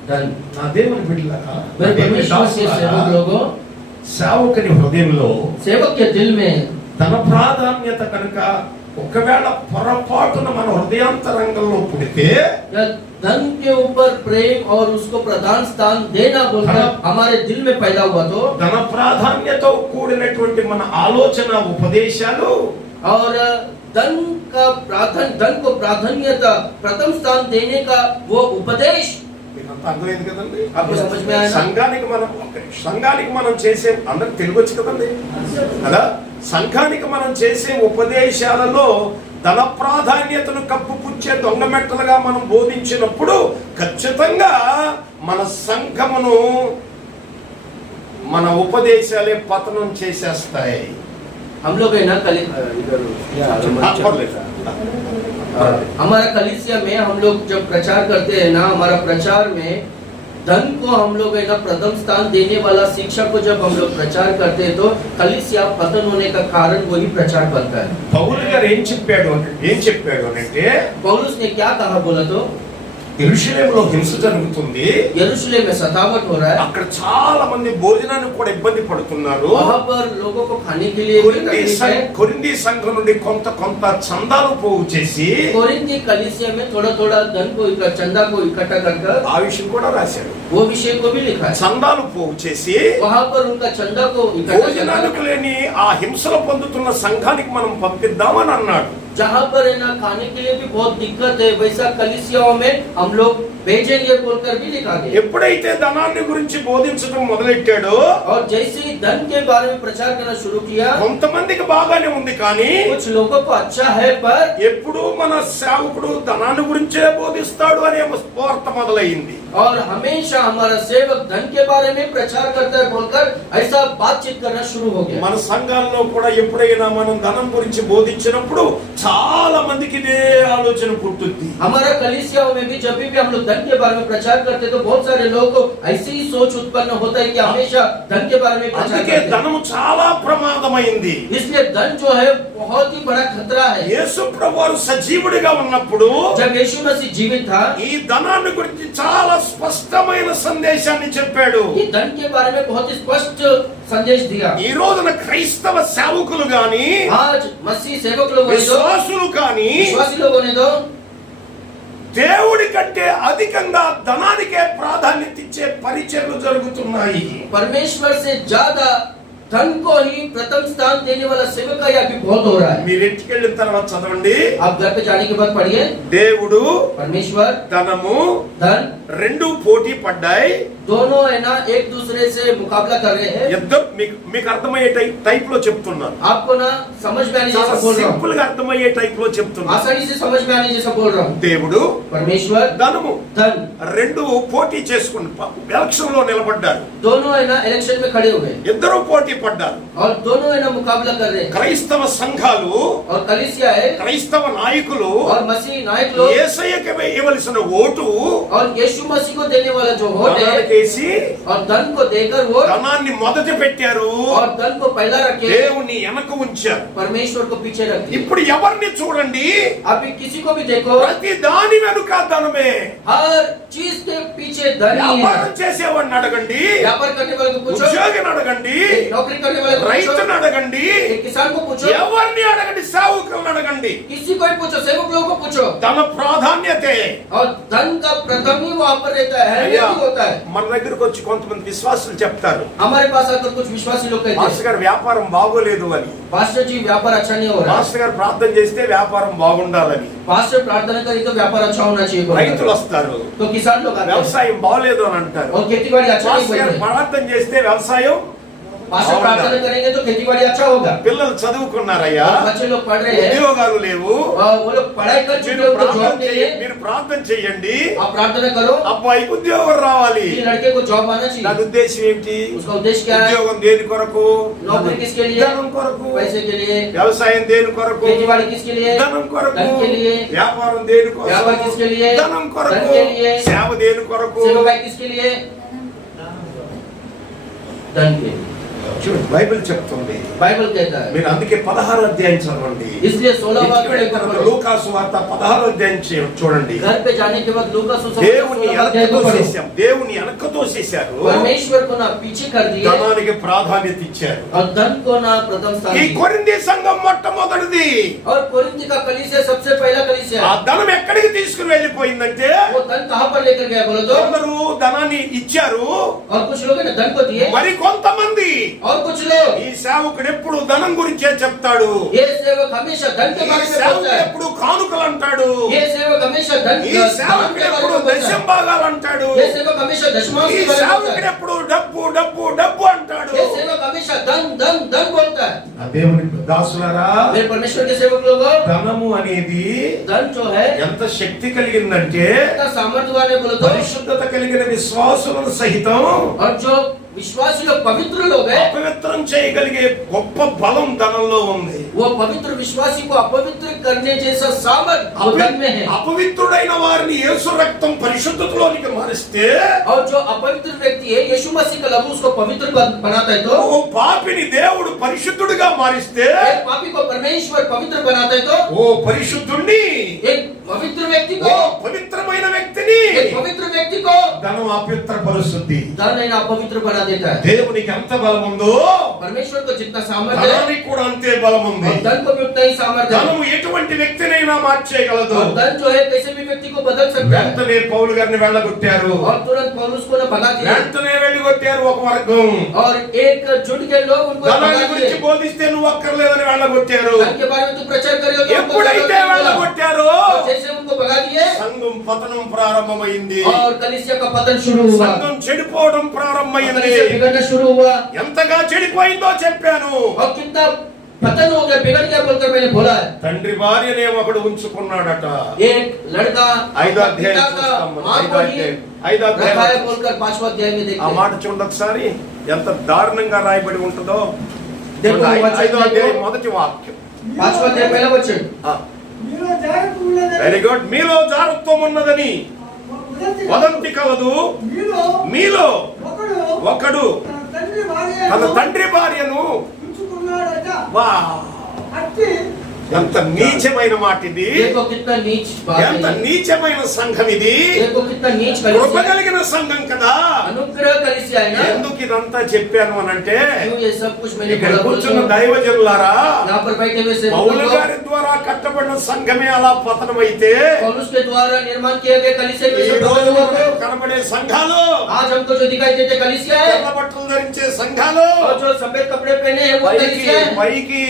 धन। నా దేవుని బిడ్డలారా, నా मेरे దేవుని परमेश्वर से దాసులారా, सेवक लोगों, సేవకుని హృదయంలో सेवक के दिल में ధన ప్రాధాన్యత కనుక ఒకవేళ పొరపాటున మన హృదయాంతరంగంలో పుడితే, या धन के ऊपर प्रेम और उसको प्रधान स्थान देना बोलकर हमारे दिल में पैदा हुआ तो, ధన ప్రాధాన్యతతో కూడినటువంటి మన ఆలోచన, ఉపదేశాలు और धन को प्राधान्यता प्रथम स्थान देने का वो उपदेश, మీకంతా అర్థమైంది కదండి. అప్పుడు సమझ में आया ना? సంఘానికి మనం చేసే, అందరికి తెలియవచ్చు కదండి కదా, సంఘానికి మనం చేసే ఉపదేశాలలో ధన ప్రాధాన్యతను కప్పుపుచ్చే దొంగ మెట్టలుగా మనం బోధించినప్పుడు ఖచ్చితంగా మన సంఘమును, మన ఉపదేశాలే పతనం చేసేస్తాయి. हम लोग है ना हमारा कलीसिया में हम लोग जब प्रचार करते हैं ना, हमारा प्रचार में धन को हम लोग है ना प्रथम स्थान देने वाला शिक्षा को जब हम लोग प्रचार करते हैं तो कलीसिया पतन होने का कारण वही प्रचार बनता है। పౌలు గారు ఏం చెప్పాడు అంటే, पौलुस ने क्या कहा बोला तो, యెరూషలేములో హింస జరుగుతుంది, यरूशलेम में सतावट हो रहा है, అక్కడ చాలా మంది భోజనానికి కూడా ఇబ్బంది పడుతున్నారు. वहाँ पर लोगों को खाने के लिए भी तकलीफ है। కొరింథీ సంఘం నుండి కొంత చందాలు పోగు చేసి कोरिन्थी कलीसिया में थोड़ा थोड़ा धन को चंदा को इकट्ठा कर ఆ విషయం కూడా రాశాడు. वो विषय को भी लिखा है। చందాలు పోగు చేసి वहाँ पर उनका चंदा को इकट्ठा భోజనానికి कर, లేని ఆ హింసలు పొందుతున్న సంఘానికి మనం పంపిద్దామని అన్నాడు. जहाँ पर है ना खाने के लिए भी बहुत दिक्कत है, वैसा कलीसियाओं में हम लोग भेजेंगे बोलकर भी लिखा गया। ఎప్పుడైతే ధనాన్ని గురించి బోధించడం మొదలెట్టాడో, और जैसे ही धन के बारे में प्रचार करना शुरू किया, కొంతమందికి బాగానే ఉంది, కానీ कुछ लोगों को अच्छा है, पर ఎప్పుడు మన సేవకుడు ధనాన్ని గురించే బోధిస్తాడు అనే స్వార్థ మొదలైంది. और हमेशा हमारा सेवक धन के बारे में प्रचार करता है बोलकर ऐसा बातचीत करना शुरू हो गया। మన సంఘాల్లో కూడా ఎప్పుడైనా మనం ధనం గురించి బోధించినప్పుడు చాలా మందికి ఇదే ఆలోచన పుట్టుద్ది. हमारा कलीसियाओं में भी जब भी हम लोग धन के बारे में प्रचार करते तो बहुत सारे लोगों को ऐसी ही सोच उत्पन्न होता है कि हमेशा धन के बारे में प्रचार అందుకే करते हैं। ధనము చాలా ప్రమాదమైంది. इसलिए धन जो है बहुत ही बड़ा खतरा है। యేసు ప్రభువు సజీవుడిగా ఉన్నప్పుడు जब यीशु मसीह जीवित था, ఈ ధనాన్ని గురించి చాలా స్పష్టమైన సందేశాన్ని చెప్పాడు. ये धन के बारे में बहुत ही स्पष्ट संदेश दिया। ఈ రోజున క్రైస్తవ సేవకులు గాని, आज मसीह सेवक लोगों ने दो, విశ్వాసులు కానీ विश्वासी लोगों ने दो, దేవుడి కంటే అధికంగా ధనానికే ప్రాధాన్యత ఇచ్చే పరిచర్లు జరుగుతున్నాయి. परमेश्वर से ज्यादा धन को ही प्रथम स्थान देने वाला सेवकाई अभी बहुत हो रहा है. మీరు ఇంటికి వెళ్ళిన తర్వాత చదవండి. आप घर पे जाने के बाद पढ़िए. దేవుడు परमेश्वर ధనము धन రెండు పోటీ పడ్డాయి. दोनों है ना एक दूसरे से मुकाबला कर रहे हैं. ఇద్దరు మీకు అర్థమయ్యే టైప్ లో చెప్తున్నాను. आपको ना समझ में आने जैसा बोल रहा हूँ. సింపుల్ గా అర్థమయ్యే టైప్ లో చెప్తున్నాను. आसानी से समझ में आने जैसा बोल रहा हूँ. దేవుడు परमेश्वर ధనము धन రెండు పోటీ చేసుకుని ఎలక్షన్ లో నిలబడ్డారు. दोनों है ना इलेक्शन में खड़े हुए ఇద్దరు పోటీ పడ్డారు. और दोनों है ना मुकाबला कर रहे हैं. క్రైస్తవ సంఘాలు और कलीसिया है క్రైస్తవ నాయకులు और मसीह नायक लोग యేసయ్యకి ఇవ్వవలసిన ఓటు और यीशु मसीह को देने वाला जो वोट है ధనానికేసి और धन को देकर वो ధనాన్ని మొదట పెట్టారు. और धन को पहला रखे దేవుని వెనక ఉంచారు. परमेश्वर को पीछे रखे. ఇప్పుడు ఎవరిని చూడండి, अभी किसी को भी देखो ప్రతి దాని వెనుక ధనమే. हर चीज के पीछे धन ही है. వ్యాపారం చేసేవాడిని అడగండి, व्यापार करने वाले को पूछो, ఉద్యోగిని అడగండి, एक नौकरी करने वाले को पूछो, రైతుని అడగండి, एक किसान को पूछो, ఎవరిని అడగండి, సేవకులను అడగండి. किसी को ही पूछो, सेवक लोगों को पूछो. ధన ప్రాధాన్యతే. और धन का प्रथम ही वहां पर रहता है, అయ్యా, अहमियत ही होता है. మన దగ్గరకు వచ్చి కొంతమంది విశ్వాసులు చెప్తారు, हमारे पास आकर कुछ विश्वासी लोग कहते మాస్టర్ हैं, గారు వ్యాపారం బాగోలేదు అని. पास्टर जी व्यापार अच्छा नहीं हो रहा है. మాస్టర్ గారు ప్రార్థన చేస్తే వ్యాపారం బాగుండాలని. पास्टर प्रार्थना करी तो व्यापार अच्छा होना चाहिए बोलकर. రైతులు వస్తారు, तो किसान लोग आते हैं వ్యవసాయం బాగలేదు అని అంటారు. और खेती बाड़ी अच्छा नहीं మాస్టర్ గారు बोलते. ప్రార్థన చేస్తే వ్యవసాయం पास्टर प्रार्थना करेंगे तो खेती बाड़ी अच्छा होगा. పిల్లలు చదువుకున్నారయ్యా, और बच्चे लोग पढ़ रहे हैं ఉద్యోగాలు లేవు, और वो लोग पढ़ाई कर चुके మీరు हैं उनको ప్రార్థన जॉब के लिए. మీరు ప్రార్థన చేయండి, आप प्रार्थना करो అబ్బాయికి ఉద్యోగం రావాలి. कि लड़के को जॉब आना चाहिए. దాని ఉద్దేశం ఏంటి? उसका उद्देश्य क्या है? ఉద్యోగం దేని కొరకు? नौकरी किसके लिए? ధనం కొరకు. पैसे के लिए. వ్యవసాయం దేని కొరకు? खेती बाड़ी किसके लिए? ధనం కొరకు. धन के लिए. వ్యాపారం దేని కొరకు? व्यापार किसके लिए? ధనం కొరకు. धन के लिए. సేవ దేని కొరకు? सेवकाई किसके लिए? धन के लिए. చూడండి, బైబిల్ చెప్తుంది. बाइबल कहता है. మీరు అందుకే 16 అధ్యాయం చదవండి. इसलिए 16 बार पढ़े करो. లూకాసు వార్త 16 అధ్యాయం చూడండి. घर पे जाने के बाद लूका सुसमाचार దేవుని 16 अध्याय వెనకతో को पढ़ो. చేశాం, దేవుని వెనకతో చేశారు. परमेश्वर को ना पीछे कर दिए ధనానికి ప్రాధాన్యత ఇచ్చారు. और धन को ना प्रथम स्थान ఈ दिए. కొరింథీ సంఘం మొట్టమొదటిది. और कोरिन्थ का कलीसिया सबसे पहला ఆ कलीसिया. ధనం ఎక్కడికి తీసుకుని వెళ్ళిపోయిందంటే, वो धन कहाँ पर लेकर गया बोलो तो? కొందరు ధనాన్ని ఇచ్చారు, और कुछ लोग ने धन को दिए మరి కొంతమంది और कुछ लोग. ఈ సేవకుడు ఎప్పుడు ధనం గురించే చెప్తాడు. ये सेवक हमेशा धन के ఈ बारे में సేవకుడు बोलता है. ఎప్పుడు కానుకలు అంటాడు. ये सेवक हमेशा धन ఈ दान సేవకుడు के बारे ఎప్పుడు में बोलता దశం है. భాగాలు అంటాడు. ये सेवक हमेशा दशमांश ఈ के बारे में बोलता సేవకుడు है. ఎప్పుడు డబ్బు డబ్బు డబ్బు అంటాడు. ये सेवक हमेशा धन धन धन बोलता है. దేవుని దాసులారా, मेरे परमेश्वर के सेवक लोगों, ధనము అనేది धन जो है ఎంత శక్తి కలిగిందంటే, इतना सामर्थ्य वाले बोलो तो. పరిశుద్ధత కలిగిన విశ్వాసులను సహితం और जो विश्वासी लोग पवित्र लोग हैं, అపవిత్రం చేయగలిగే గొప్ప బలం ధనంలో ఉంది. वो पवित्र विश्वासी को अपवित्र करने जैसा सामर्थ वो धन में है. అపవిత్రుడైన వారిని యేసు రక్తం పరిశుద్ధతలోనికి మారిస్తే, और जो अपवित्र व्यक्ति है यीशु मसीह का लहू उसको पवित्र बनाता है. तो ఓ పాపిని దేవుడు పరిశుద్ధుడిగా మారిస్తే, एक पापी को परमेश्वर पवित्र बनाता है. तो ఓ పరిశుద్ధుణ్ణి, एक पवित्र व्यक्ति ఓ को పవిత్రమైన వ్యక్తిని एक पवित्र వ్యక్తి को ధనం అపవిత్రపరుస్తుంది. धन है ना अपवित्र बना देता है. దేవునికి ఎంత బలం ఉందో, परमेश्वर को जितना सामर्थ्य है ధనానికి కూడా అంతే బలం ఉంది. और धन को भी उतना ही सामर्थ्य है. ధనము ఎటువంటి వ్యక్తినైనా మార్చేయగలదు. और धन जो है किसी भी व्यक्ति को बदल सकता है. వెంటనే పౌలు గారిని వెళ్ళగొట్టారు. और तुरंत पौलुस को ना भगा दिया. వెంటనే వెళ్ళగొట్టారు ఒక వర్గం. और एक झुंड के लोग उनको ధనాన్ని भगा గురించి दिए. బోధిస్తే నువ్వు అక్కర్లేదని వెళ్ళగొట్టారు. धन के बारे में तू प्रचार करियो तो उनको ఎప్పుడైతే भगा दिया. వెళ్ళగొట్టారో, और जैसे उनको भगा दिए సంఘం పతనం ప్రారంభమైంది. और कलीसिया का पतन शुरू हुआ. సంఘం చెడిపోవడం ప్రారంభమైంది. कलीसिया बिगड़ना शुरू हुआ. ఎంతగా చెడిపోయిందో చెప్పాను. और कितना पतन हो गया, बिगड़ गया बोलकर मैंने बोला है. తండ్రి భార్యనే ఒకడు ఉంచుకున్నాడట. एक लड़का ఐదో అధ్యాయం पिता का చూస్తాం. मां ఐదో को ही అధ్యాయం. ఐదో रखा है అధ్యాయం. बोलकर 5वां अध्याय में ఆ देखते हैं. మాట చూడండి ఒకసారి, ఎంత దారుణంగా రాయబడి ఉంటుందో. देखो वचन ఐదో అధ్యాయం देखो. మొదటి వాక్యం. 5वां अध्याय पहला वचन. Very good. మీలో జాగ్రత్తం ఉన్నదని వదంతి కలదు. మీలో ఒకడు తన తండ్రి భార్యను వా ఎంత నీచమైన మాట ఇది, देखो कितना नीच बात ఎంత है ये। నీచమైన సంఘం ఇది. देखो कितना नीच కృప कलीसिया है। కలిగిన సంఘం కదా. अनुग्रह कलीसिया है ना। ఎందుకు ఇదంతా చెప్పాను అని అంటే, क्यों ये सब कुछ मैंने ఇక్కడ बोला కూర్చున్న बोलते हो? దైవజనులారా, यहाँ पर बैठे हुए से పౌలు గారి ద్వారా కట్టబడిన సంఘమే అలా పతనమైతే पौलुस के द्वारा निर्माण किए गए कलीसिया में ఈ सब రోజు बदल हुआ है। కనబడే సంఘాలు, आज हमको जो दिखाई देते कलीसिया है తెల్ల బట్టలు ధరించే సంఘాలు, और जो सफेद कपड़े पहने हैं वो పైకి कलीसिया है। పైకి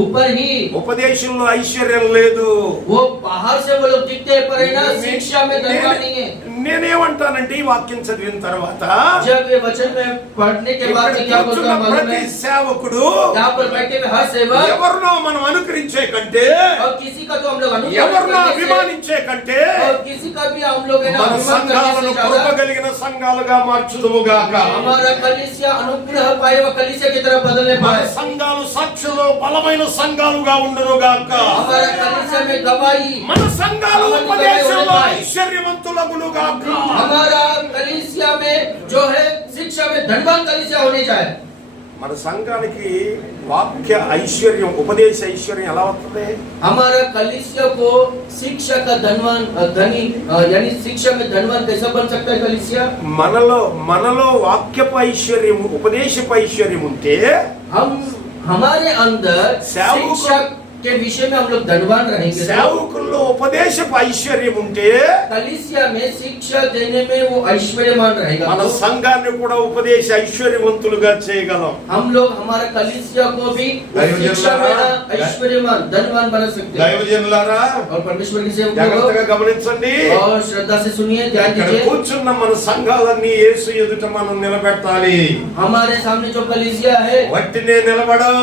ऊपर ही ఉపదేశంలో ఐశ్వర్యం లేదు. वो बाहर से वो लोग दिखते हैं पर है ना शिक्षा में धनवान नहीं है। నేనేమంటానంటే ఈ వాక్యం చదివిన తర్వాత, जब ये वचन में पढ़ने के बाद में क्या ఇక్కడ बोलता కూర్చున్న है मालूम ప్రతి है? సేవకుడు यहाँ पर बैठे हुए हर सेवक ఎవరినో మనం అనుకరించే కంటే, और किसी का तो हम लोग अनुकरण ఎవరినో करने से అభిమానించే కంటే और किसी का भी हम लोग है ना మన अभिमान करने సంఘాలను से కృప ज्यादा కలిగిన సంఘాలుగా మార్చుదుముగాక. हमारा कलीसिया अनुग्रह पाए हुआ कलीसिया की तरफ बदलने మన पाए। సంఘాలు సాక్షులు బలమైన సంఘాలుగా ఉండునుగాక. हमारा कलीसिया में गवाही, మన సంఘాలు ఉపదేశంలో ఐశ్వర్యవంతులగునుగాక. हमारा कलीसिया में जो है शिक्षा में धनवान कलीसिया होने जाए। మన సంఘానికి వాక్య ఐశ్వర్యం, ఉపదేశ ఐశ్వర్యం ఎలా వస్తుంది? हमारा कलीसिया को शिक्षा का धनवान धनी यानी शिक्षा में धनवान कैसा बन सकता है कलीसिया? మనలో వాక్యపు ఐశ్వర్యం, ఉపదేశపు ఐశ్వర్యం ఉంటే, हमारे अंदर सेवक- शिक्षा के विषय में हम लोग धनवान रहेंगे। సేవకుల్లో ఉపదేశపు ఐశ్వర్యం ఉంటే कलीसिया में शिक्षा देने में वो ऐश्वर्यमान रहेगा। మన సంఘాన్ని కూడా ఉపదేశ ఐశ్వర్యవంతులుగా చేయగలం. हम लोग हमारा कलीसिया को भी शिक्षा में ना ऐश्वर्यमान धनवान बना सकते हैं। దైవజనులారా, और परमेश्वर की सेवक జాగ్రత్తగా గమనించండి. और श्रद्धा से सुनिए, ध्यान ఇక్కడ दीजिए। కూర్చున్న మన సంఘాలన్నీ యేసు ఎదుట మనం నిలబెట్టాలి. हमारे सामने जो कलीसिया है వట్టినే నిలబడో.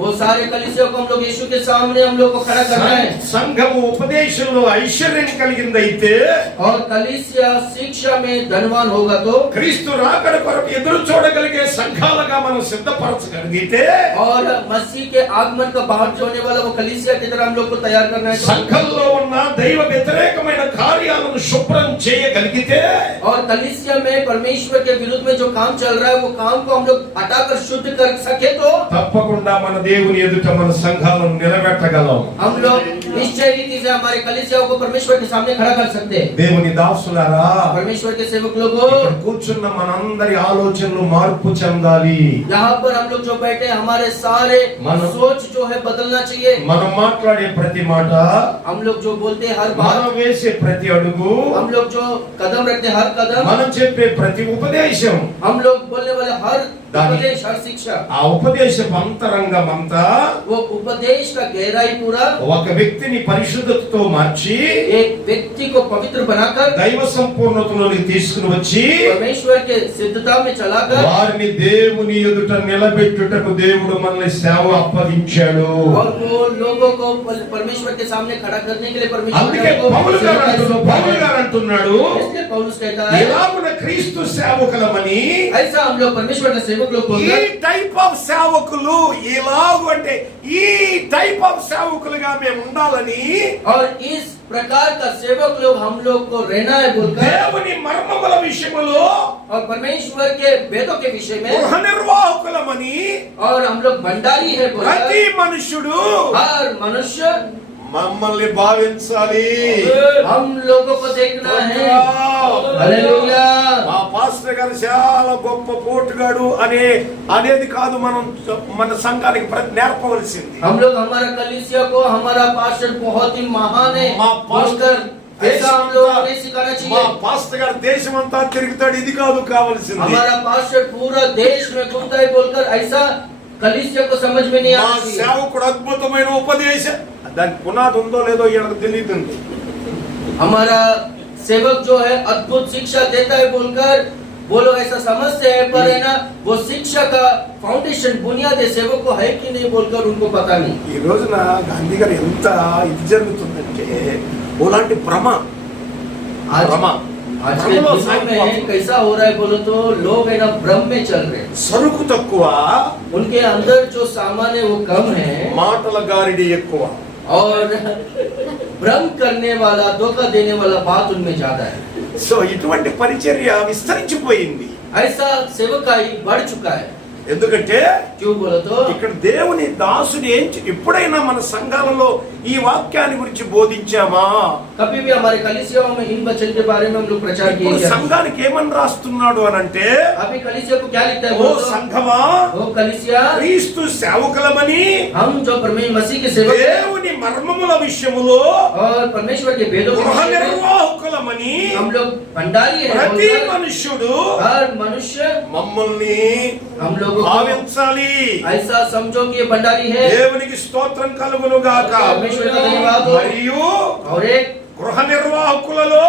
वो सारे कलीसिया को हम लोग यीशु के सामने हम लोग को खड़ा करना है। సంఘము ఉపదేశంలో ఐశ్వర్యం కలిగిందైతే, और कलीसिया शिक्षा में धनवान होगा तो క్రీస్తు రాకడ కొరకు ఎదురు చూడగలిగే సంఘాలుగా మనం సిద్ధపరచగలిగితే, और मसीह के आगमन का बाहर जो होने वाला वो कलीसिया की तरह हम लोग को तैयार करना है। సంఘంలో ఉన్న దైవ వ్యతిరేకమైన కార్యాలను శుభ్రం చేయగలిగితే, और कलीसिया में परमेश्वर के विरुद्ध में जो काम चल रहा है वो काम को हम लोग हटाकर शुद्ध कर सके तो తప్పకుండా మన దేవుని ఎదుట మన సంఘాలను నిలబెట్టగలం. हम लोग निश्चय रीति से हमारे कलीसियाओं को परमेश्वर के सामने खड़ा कर सकते हैं। దేవుని దాసులారా, परमेश्वर के सेवक लोगों, ఇక్కడ కూర్చున్న మనందరి ఆలోచనలు మార్పు చెందాలి. यहाँ पर हम लोग जो बैठे हैं, हमारे सारे मानो- सोच जो है बदलना चाहिए। మనం మాట్లాడే ప్రతి మాట, हम लोग जो बोलते हैं हर మనం बात, వేసే ప్రతి అడుగు, हम लोग जो कदम रखते हैं हर कदम, మనం చెప్పే ప్రతి ఉపదేశం, हम लोग बोलने वाले हर दानी- उपदेश, हर शिक्षा, ఆ ఉపదేశపు అంతరంగం అంతా वो उपदेश का गहराई पूरा ఒక వ్యక్తిని పరిశుద్ధతతో మార్చి एक व्यक्ति को पवित्र बनाकर దైవ సంపూర్ణతలోకి తీసుకుని వచ్చి परमेश्वर के सिद्धता में चलाकर వారిని దేవుని ఎదుట నిలబెట్టుటకు దేవుడు మనల్ని సేవ అప్పగించాడు. और वो लोगों को परमेश्वर के सामने खड़ा करने के लिए परमेश्वर అందుకే ने हमको పౌలు గారు सेवकाई అంటున్నాడు, सौंपा పౌలు है। గారు అంటున్నాడు, इसलिए पौलुस कहता है ఎలాగున క్రీస్తు సేవకులమని, ऐसा हम लोग परमेश्वर के सेवक लोग ఈ बोलते हैं। టైప్ ఆఫ్ సేవకులు ఇలాగు అంటే ఈ టైప్ ఆఫ్ సేవకులుగా మేము ఉండాలని और इस प्रकार का सेवक लोग हम लोग को रहना है बोलकर, దేవుని మర్మముల విషయములో और परमेश्वर के वेदों के विषय में, గృహ నిర్వాహకులమని और हम लोग भंडारी है ప్రతి बोलकर మనుషుడు हर मनुष्य మమ్మల్ని భావించాలి. हम लोगों को देखना है। हालेलुया। మా పాస్టర్ గారు చాలా గొప్ప పోటుగాడు అనేది కాదు మనం మన సంఘానికి నేర్పవలసింది. हम लोग हमारा कलीसिया को हमारा पास्टर बहुत ही महान है మా बोलकर ऐसा हम लोग को नहीं सिखाना మా चाहिए। పాస్టర్ గారు దేశం అంతా తిరుగుతాడు, ఇది కాదు కావాల్సింది. हमारा पास्टर पूरा देश में घूमता है बोलकर ऐसा कलीसिया को समझ में नहीं మా आना चाहिए। సేవకుడు అద్భుతమైన ఉపదేశం, దాని పునాది ఉందో లేదో ఈయనకు తెలియదు. हमारा सेवक जो है अद्भुत शिक्षा देता है बोलकर वो लोग ऐसा समझते हैं, पर है ना वो शिक्षा का फाउंडेशन बुनियाद सेवक को है कि नहीं बोलकर उनको पता नहीं। ఈ రోజున గాంధీ గారు ఎంత ఇది జరుగుతుందంటే ఓలాంటి భ్రమ आज భ్రమ आज के భ్రమలో दिनों में సాగిపోతుంది. कैसा हो रहा है बोलो तो लोग है ना भ्रम में चल रहे हैं। సరుకు తక్కువ, उनके अंदर जो सामान है वो कम है మాటల గారిడి ఎక్కువ. और भ्रम करने वाला, धोखा देने वाला बात उनमें ज्यादा है। సో ఇటువంటి పరిచర్య విస్తరించిపోయింది. ऐसा सेवकाई बढ़ चुका है। ఎందుకంటే क्यों बोलो तो ఇక్కడ దేవుని దాసుడు ఎప్పుడైనా మన సంఘాలలో ఈ వాక్యాన్ని గురించి బోధించామా? कभी भी हमारे कलीसियाओं में इन वचन के बारे में हम लोग प्रचार किए ఇప్పుడు क्या? సంఘానికి ఏమని రాస్తున్నాడు అనంటే, अभी कलीसिया को क्या लिखता है ఓ बोलो तो? సంఘమా, ओ कलीसिया, క్రీస్తు సేవకులమని हम जो परमेश्वर मसीह के सेवक हैं దేవుని మర్మముల విషయములో और परमेश्वर के वेदों के గృహ विषय में నిర్వాహకులమని हम लोग भंडारी हैं ప్రతి बोलकर మనుష్యుడు हर मनुष्य మమ్మల్ని हम लोगों को భావించాలి. ऐसा समझो कि ये भंडारी है। దేవునికి స్తోత్రం కలుగును గాక. परमेश्वर का धन्यवाद हो। మరియు और एक గృహ నిర్వాహకులలో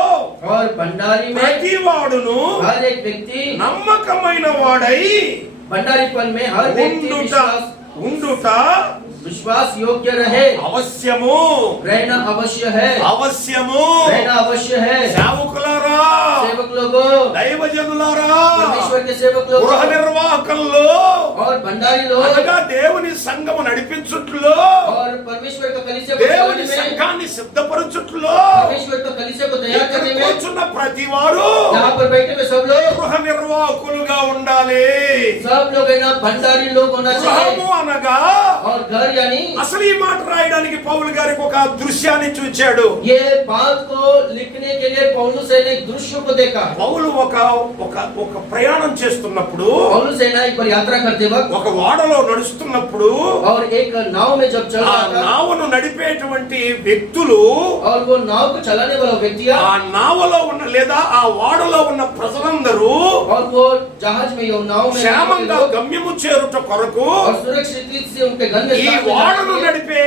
और भंडारी में ప్రతి వాడును हर एक व्यक्ति నమ్మకమైన వాడై भंडारीपन में हर व्यक्ति ఉండుట विश्वास योग्य रहे, అవశ్యము. रहना अवश्य है, అవశ్యము. रहना अवश्य है। సేవకులారా, सेवक लोगों, దైవజనులారా, परमेश्वर के सेवक लोगों గృహ నిర్వాహకుల్లో और भंडारी लोग అనగా దేవుని సంఘము నడిపించుట్లో, और परमेश्वर का कलीसिया को దేవుని चलाने में, సంఘాన్ని సిద్ధపరచుట్లో परमेश्वर का कलीसिया को तैयार ఇక్కడ करने में కూర్చున్న ప్రతి వారు यहाँ पर बैठे हुए सब लोग గృహ నిర్వాహకులుగా ఉండాలి. सब लोग है ना भंडारी लोग होना चाहिए। గృహము అనగా और घर यानी అసలు ఈ మాట రాయడానికి పౌలు గారికి ఒక దృశ్యాన్ని చూచాడు. ये बात को लिखने के लिए पौलुस ने एक दृश्य को देखा। పౌలు ఒక ఒక ఒక ప్రయాణం చేస్తున్నప్పుడు, पौलुस है ना एक बार यात्रा करते वक्त ఒక ఓడలో నడుస్తున్నప్పుడు और एक नाव में जब चल ఆ रहा था నావను నడిపేటువంటి వ్యక్తులు और वो नाव को चलाने वाला व्यक्ति ఆ నావలో ఉన్న లేదా ఆ ఓడలో ఉన్న ప్రజలందరూ और वो जहाज में यो नाव में క్షేమంగా लोग గమ్యము చేరుట కొరకు और सुरक्षित रीति से उनके घर में ఈ स्थान में ఓడను जाने के लिए నడిపే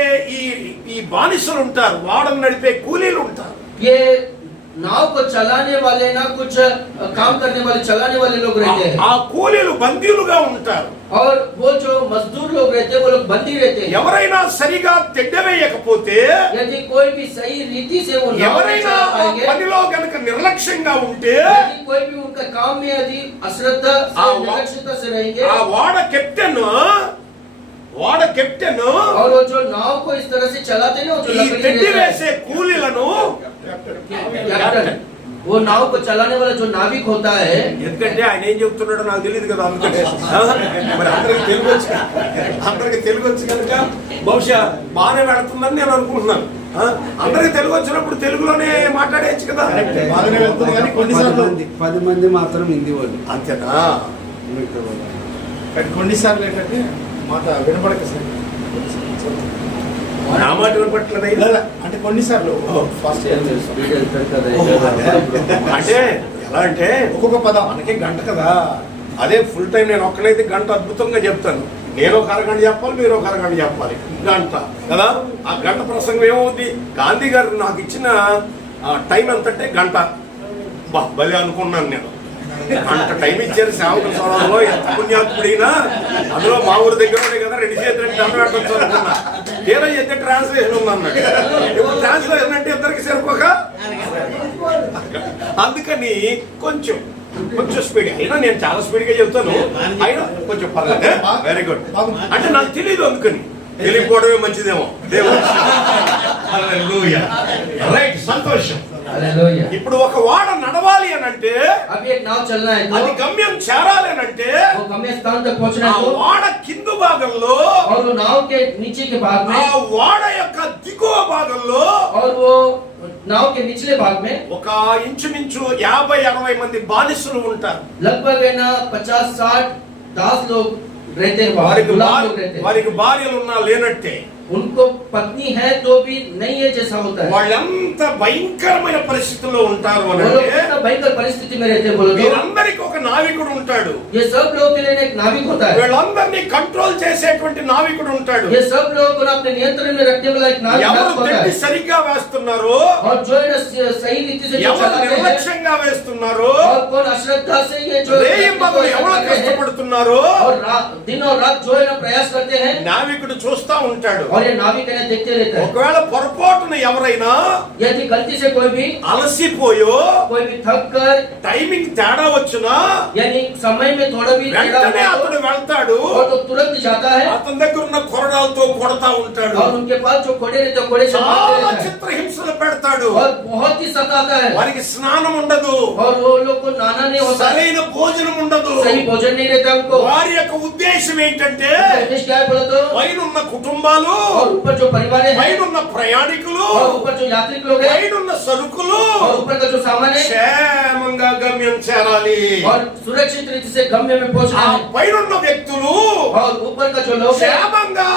ఈ బానిసలు ఉంటారు, ఓడను నడిపే కూలీలు ఉంటారు. ये नाव को चलाने वाले ना कुछ काम करने वाले चलाने वाले लोग रहते हैं ఆ కూలీలు బందీలుగా ఉంటారు. और वो जो मजदूर लोग रहते हैं वो लोग बंदी रहते हैं। ఎవరైనా సరిగా తెడ్డవేయకపోతే, यदि कोई भी सही रीति से वो नाव नहीं ఎవరైనా चला ఆ पाएंगे, పనిలో గనుక నిర్లక్ష్యంగా ఉంటే, यदि कोई भी उनका काम में यदि अश्रद्धा से हाँ, निर्लक्ष्यता से रहेंगे ఆ ఓడ కెప్టెన్ और वो जो नाव को इस तरह से चलाते हैं जो ఈ लकड़ी తెడ్డి रहता है, వేసే కూలీలను कैप्टन, वो नाव को चलाने वाला जो नाविक होता है, ఎందుకంటే ఆయన ఏం చెప్తున్నాడో నాకు తెలియదు కదా, అందుకనే మరి అందరికి తెలుగు వచ్చు కనుక బహుశా బాగానే వెళుతుందని నేను అనుకుంటున్నాను. అందరికి తెలుగు వచ్చినప్పుడు తెలుగులోనే మాట్లాడేయచ్చు కదా. బాగానే వెళ్తుంది కానీ కొన్నిసార్లు 10 మంది మాత్రం హిందీ వాళ్ళు. అంతేనా? కానీ కొన్నిసార్లు ఏంటంటే మాట వినపడక సార్ నా మాట వినపట్లేదు. లేదా అంటే కొన్నిసార్లు ఫస్ట్ స్పీడ్ వెళ్తారు కదా. అంటే ఎలా అంటే ఒక్కొక్క పదం మనకి గంట కదా, అదే ఫుల్ టైం నేను ఒక్కడైతే గంట అద్భుతంగా చెప్తాను. నేను ఒక అరగంట చెప్పాలి, మీరు ఒక అరగంట చెప్పాలి, గంట కదా. ఆ గంట ప్రసంగం ఏమవుద్ది? గాంధీ గారు నాకు ఇచ్చిన టైం ఎంతంటే గంట. భలే అనుకున్నాను నేను, అంత టైం ఇచ్చారు సేవకుల సభలో. ఎంత పుణ్యాత్ముడైనా అందులో మా ఊరి దగ్గర కదా 2 చేతులు దండ పెట్టచ్చు అనుకున్నా. ఏదో ఎంత ట్రాన్స్లేషన్ ఉందన్నాడు. ఇప్పుడు ట్రాన్స్లేషన్ అంటే ఇద్దరికి సరిపోక, అందుకని కొంచెం స్పీడ్ అయినా నేను చాలా స్పీడ్ గా చెప్తాను, అయినా కొంచెం పర్లేదు. Very good. అంటే నాకు తెలియదు, అందుకని తెలియకపోవడమే మంచిదేమో. దేవుడు రైట్, సంతోషం. हालेलुया। ఇప్పుడు ఒక వాడ నడవాలి అని అంటే, अभी एक नाव चलना है అది तो గమ్యం చేరాలి అని అంటే, वो गम्य स्थान तक पहुंचना ఆ है तो వాడ కింద భాగంలో, और वो नाव के नीचे के भाग ఆ में వాడ యొక్క దిగువ భాగంలో और वो नाव के निचले भाग में ఒక ఇంచుమించు 50-60 మంది బానిసలు ఉంటారు. लगभग है ना 50-60 दास लोग रहते हैं, వారికి गुलाम लोग रहते हैं। వారికి భార్యలు ఉన్నా లేనట్టే, उनको पत्नी है तो भी नहीं है जैसा होता है। వాళ్ళంత భయంకరమైన పరిస్థితుల్లో ఉంటారు वो అని लोग అంటే, कितना भयंकर परिस्थिति में रहते हैं बोलो तो। వీరందరికీ ఒక నావికుడు ఉంటాడు. ये सब लोगों के लिए एक नाविक होता है। వీళ్ళందరినీ కంట్రోల్ చేసేటువంటి నావికుడు ఉంటాడు. ये सब लोगों को अपने नियंत्रण में रखने वाला एक नाविक ఎవరు होता తెడ్డి है। సరిగ్గా వేస్తున్నారో, और जो है ना सही रीति से जो ఎవరు चलाते हैं నిర్లక్ష్యంగా వేస్తున్నారో, और कौन अश्रद्धा से ये जो రేయింబగలు ఎవరు కష్టపడుతున్నారో और दिन और रात जो है ना प्रयास करते हैं, నావికుడు చూస్తా ఉంటాడు. और ये नाविक है ना देखते रहता है। ఒకవేళ పొరపాటున ఎవరైనా यदि गलती से कोई भी అలసిపోయో थक कर టైమింగ్ తేడా వచ్చినా यानी समय में थोड़ा भी टेढ़ा వెంటనే हुआ అతడు వెళ్తాడు. और तो तुरंत जाता है అతని దగ్గర ఉన్న కొరడ కొరడాలతో కొడతా ఉంటాడు. और उनके पास जो कोड़े रहते हैं कोड़े से मारते చాలా रहता है చిత్రహింసలు పెడతాడు. और बहुत ही सताता है వారికి స్నానం ఉండదు, और वो लोग को नाना नहीं होता है, సరైన భోజనం ఉండదు. सही भोजन नहीं रहता है उनको। వారి యొక్క ఉద్దేశం ఏంటంటే उद्देश्य क्या है बोलो तो, పైనున్న కుటుంబాలు, और ऊपर जो परिवार है పైనున్న ప్రయాణికులు, और ऊपर जो यात्री लोग हैं పైనున్న సరుకులు और ऊपर का जो सामान है క్షేమంగా గమ్యం చేరాలి. और सुरक्षित रीति से गम्य में पहुंचना ఆ है। పైనున్న వ్యక్తులు और ऊपर का जो लोग है క్షేమంగా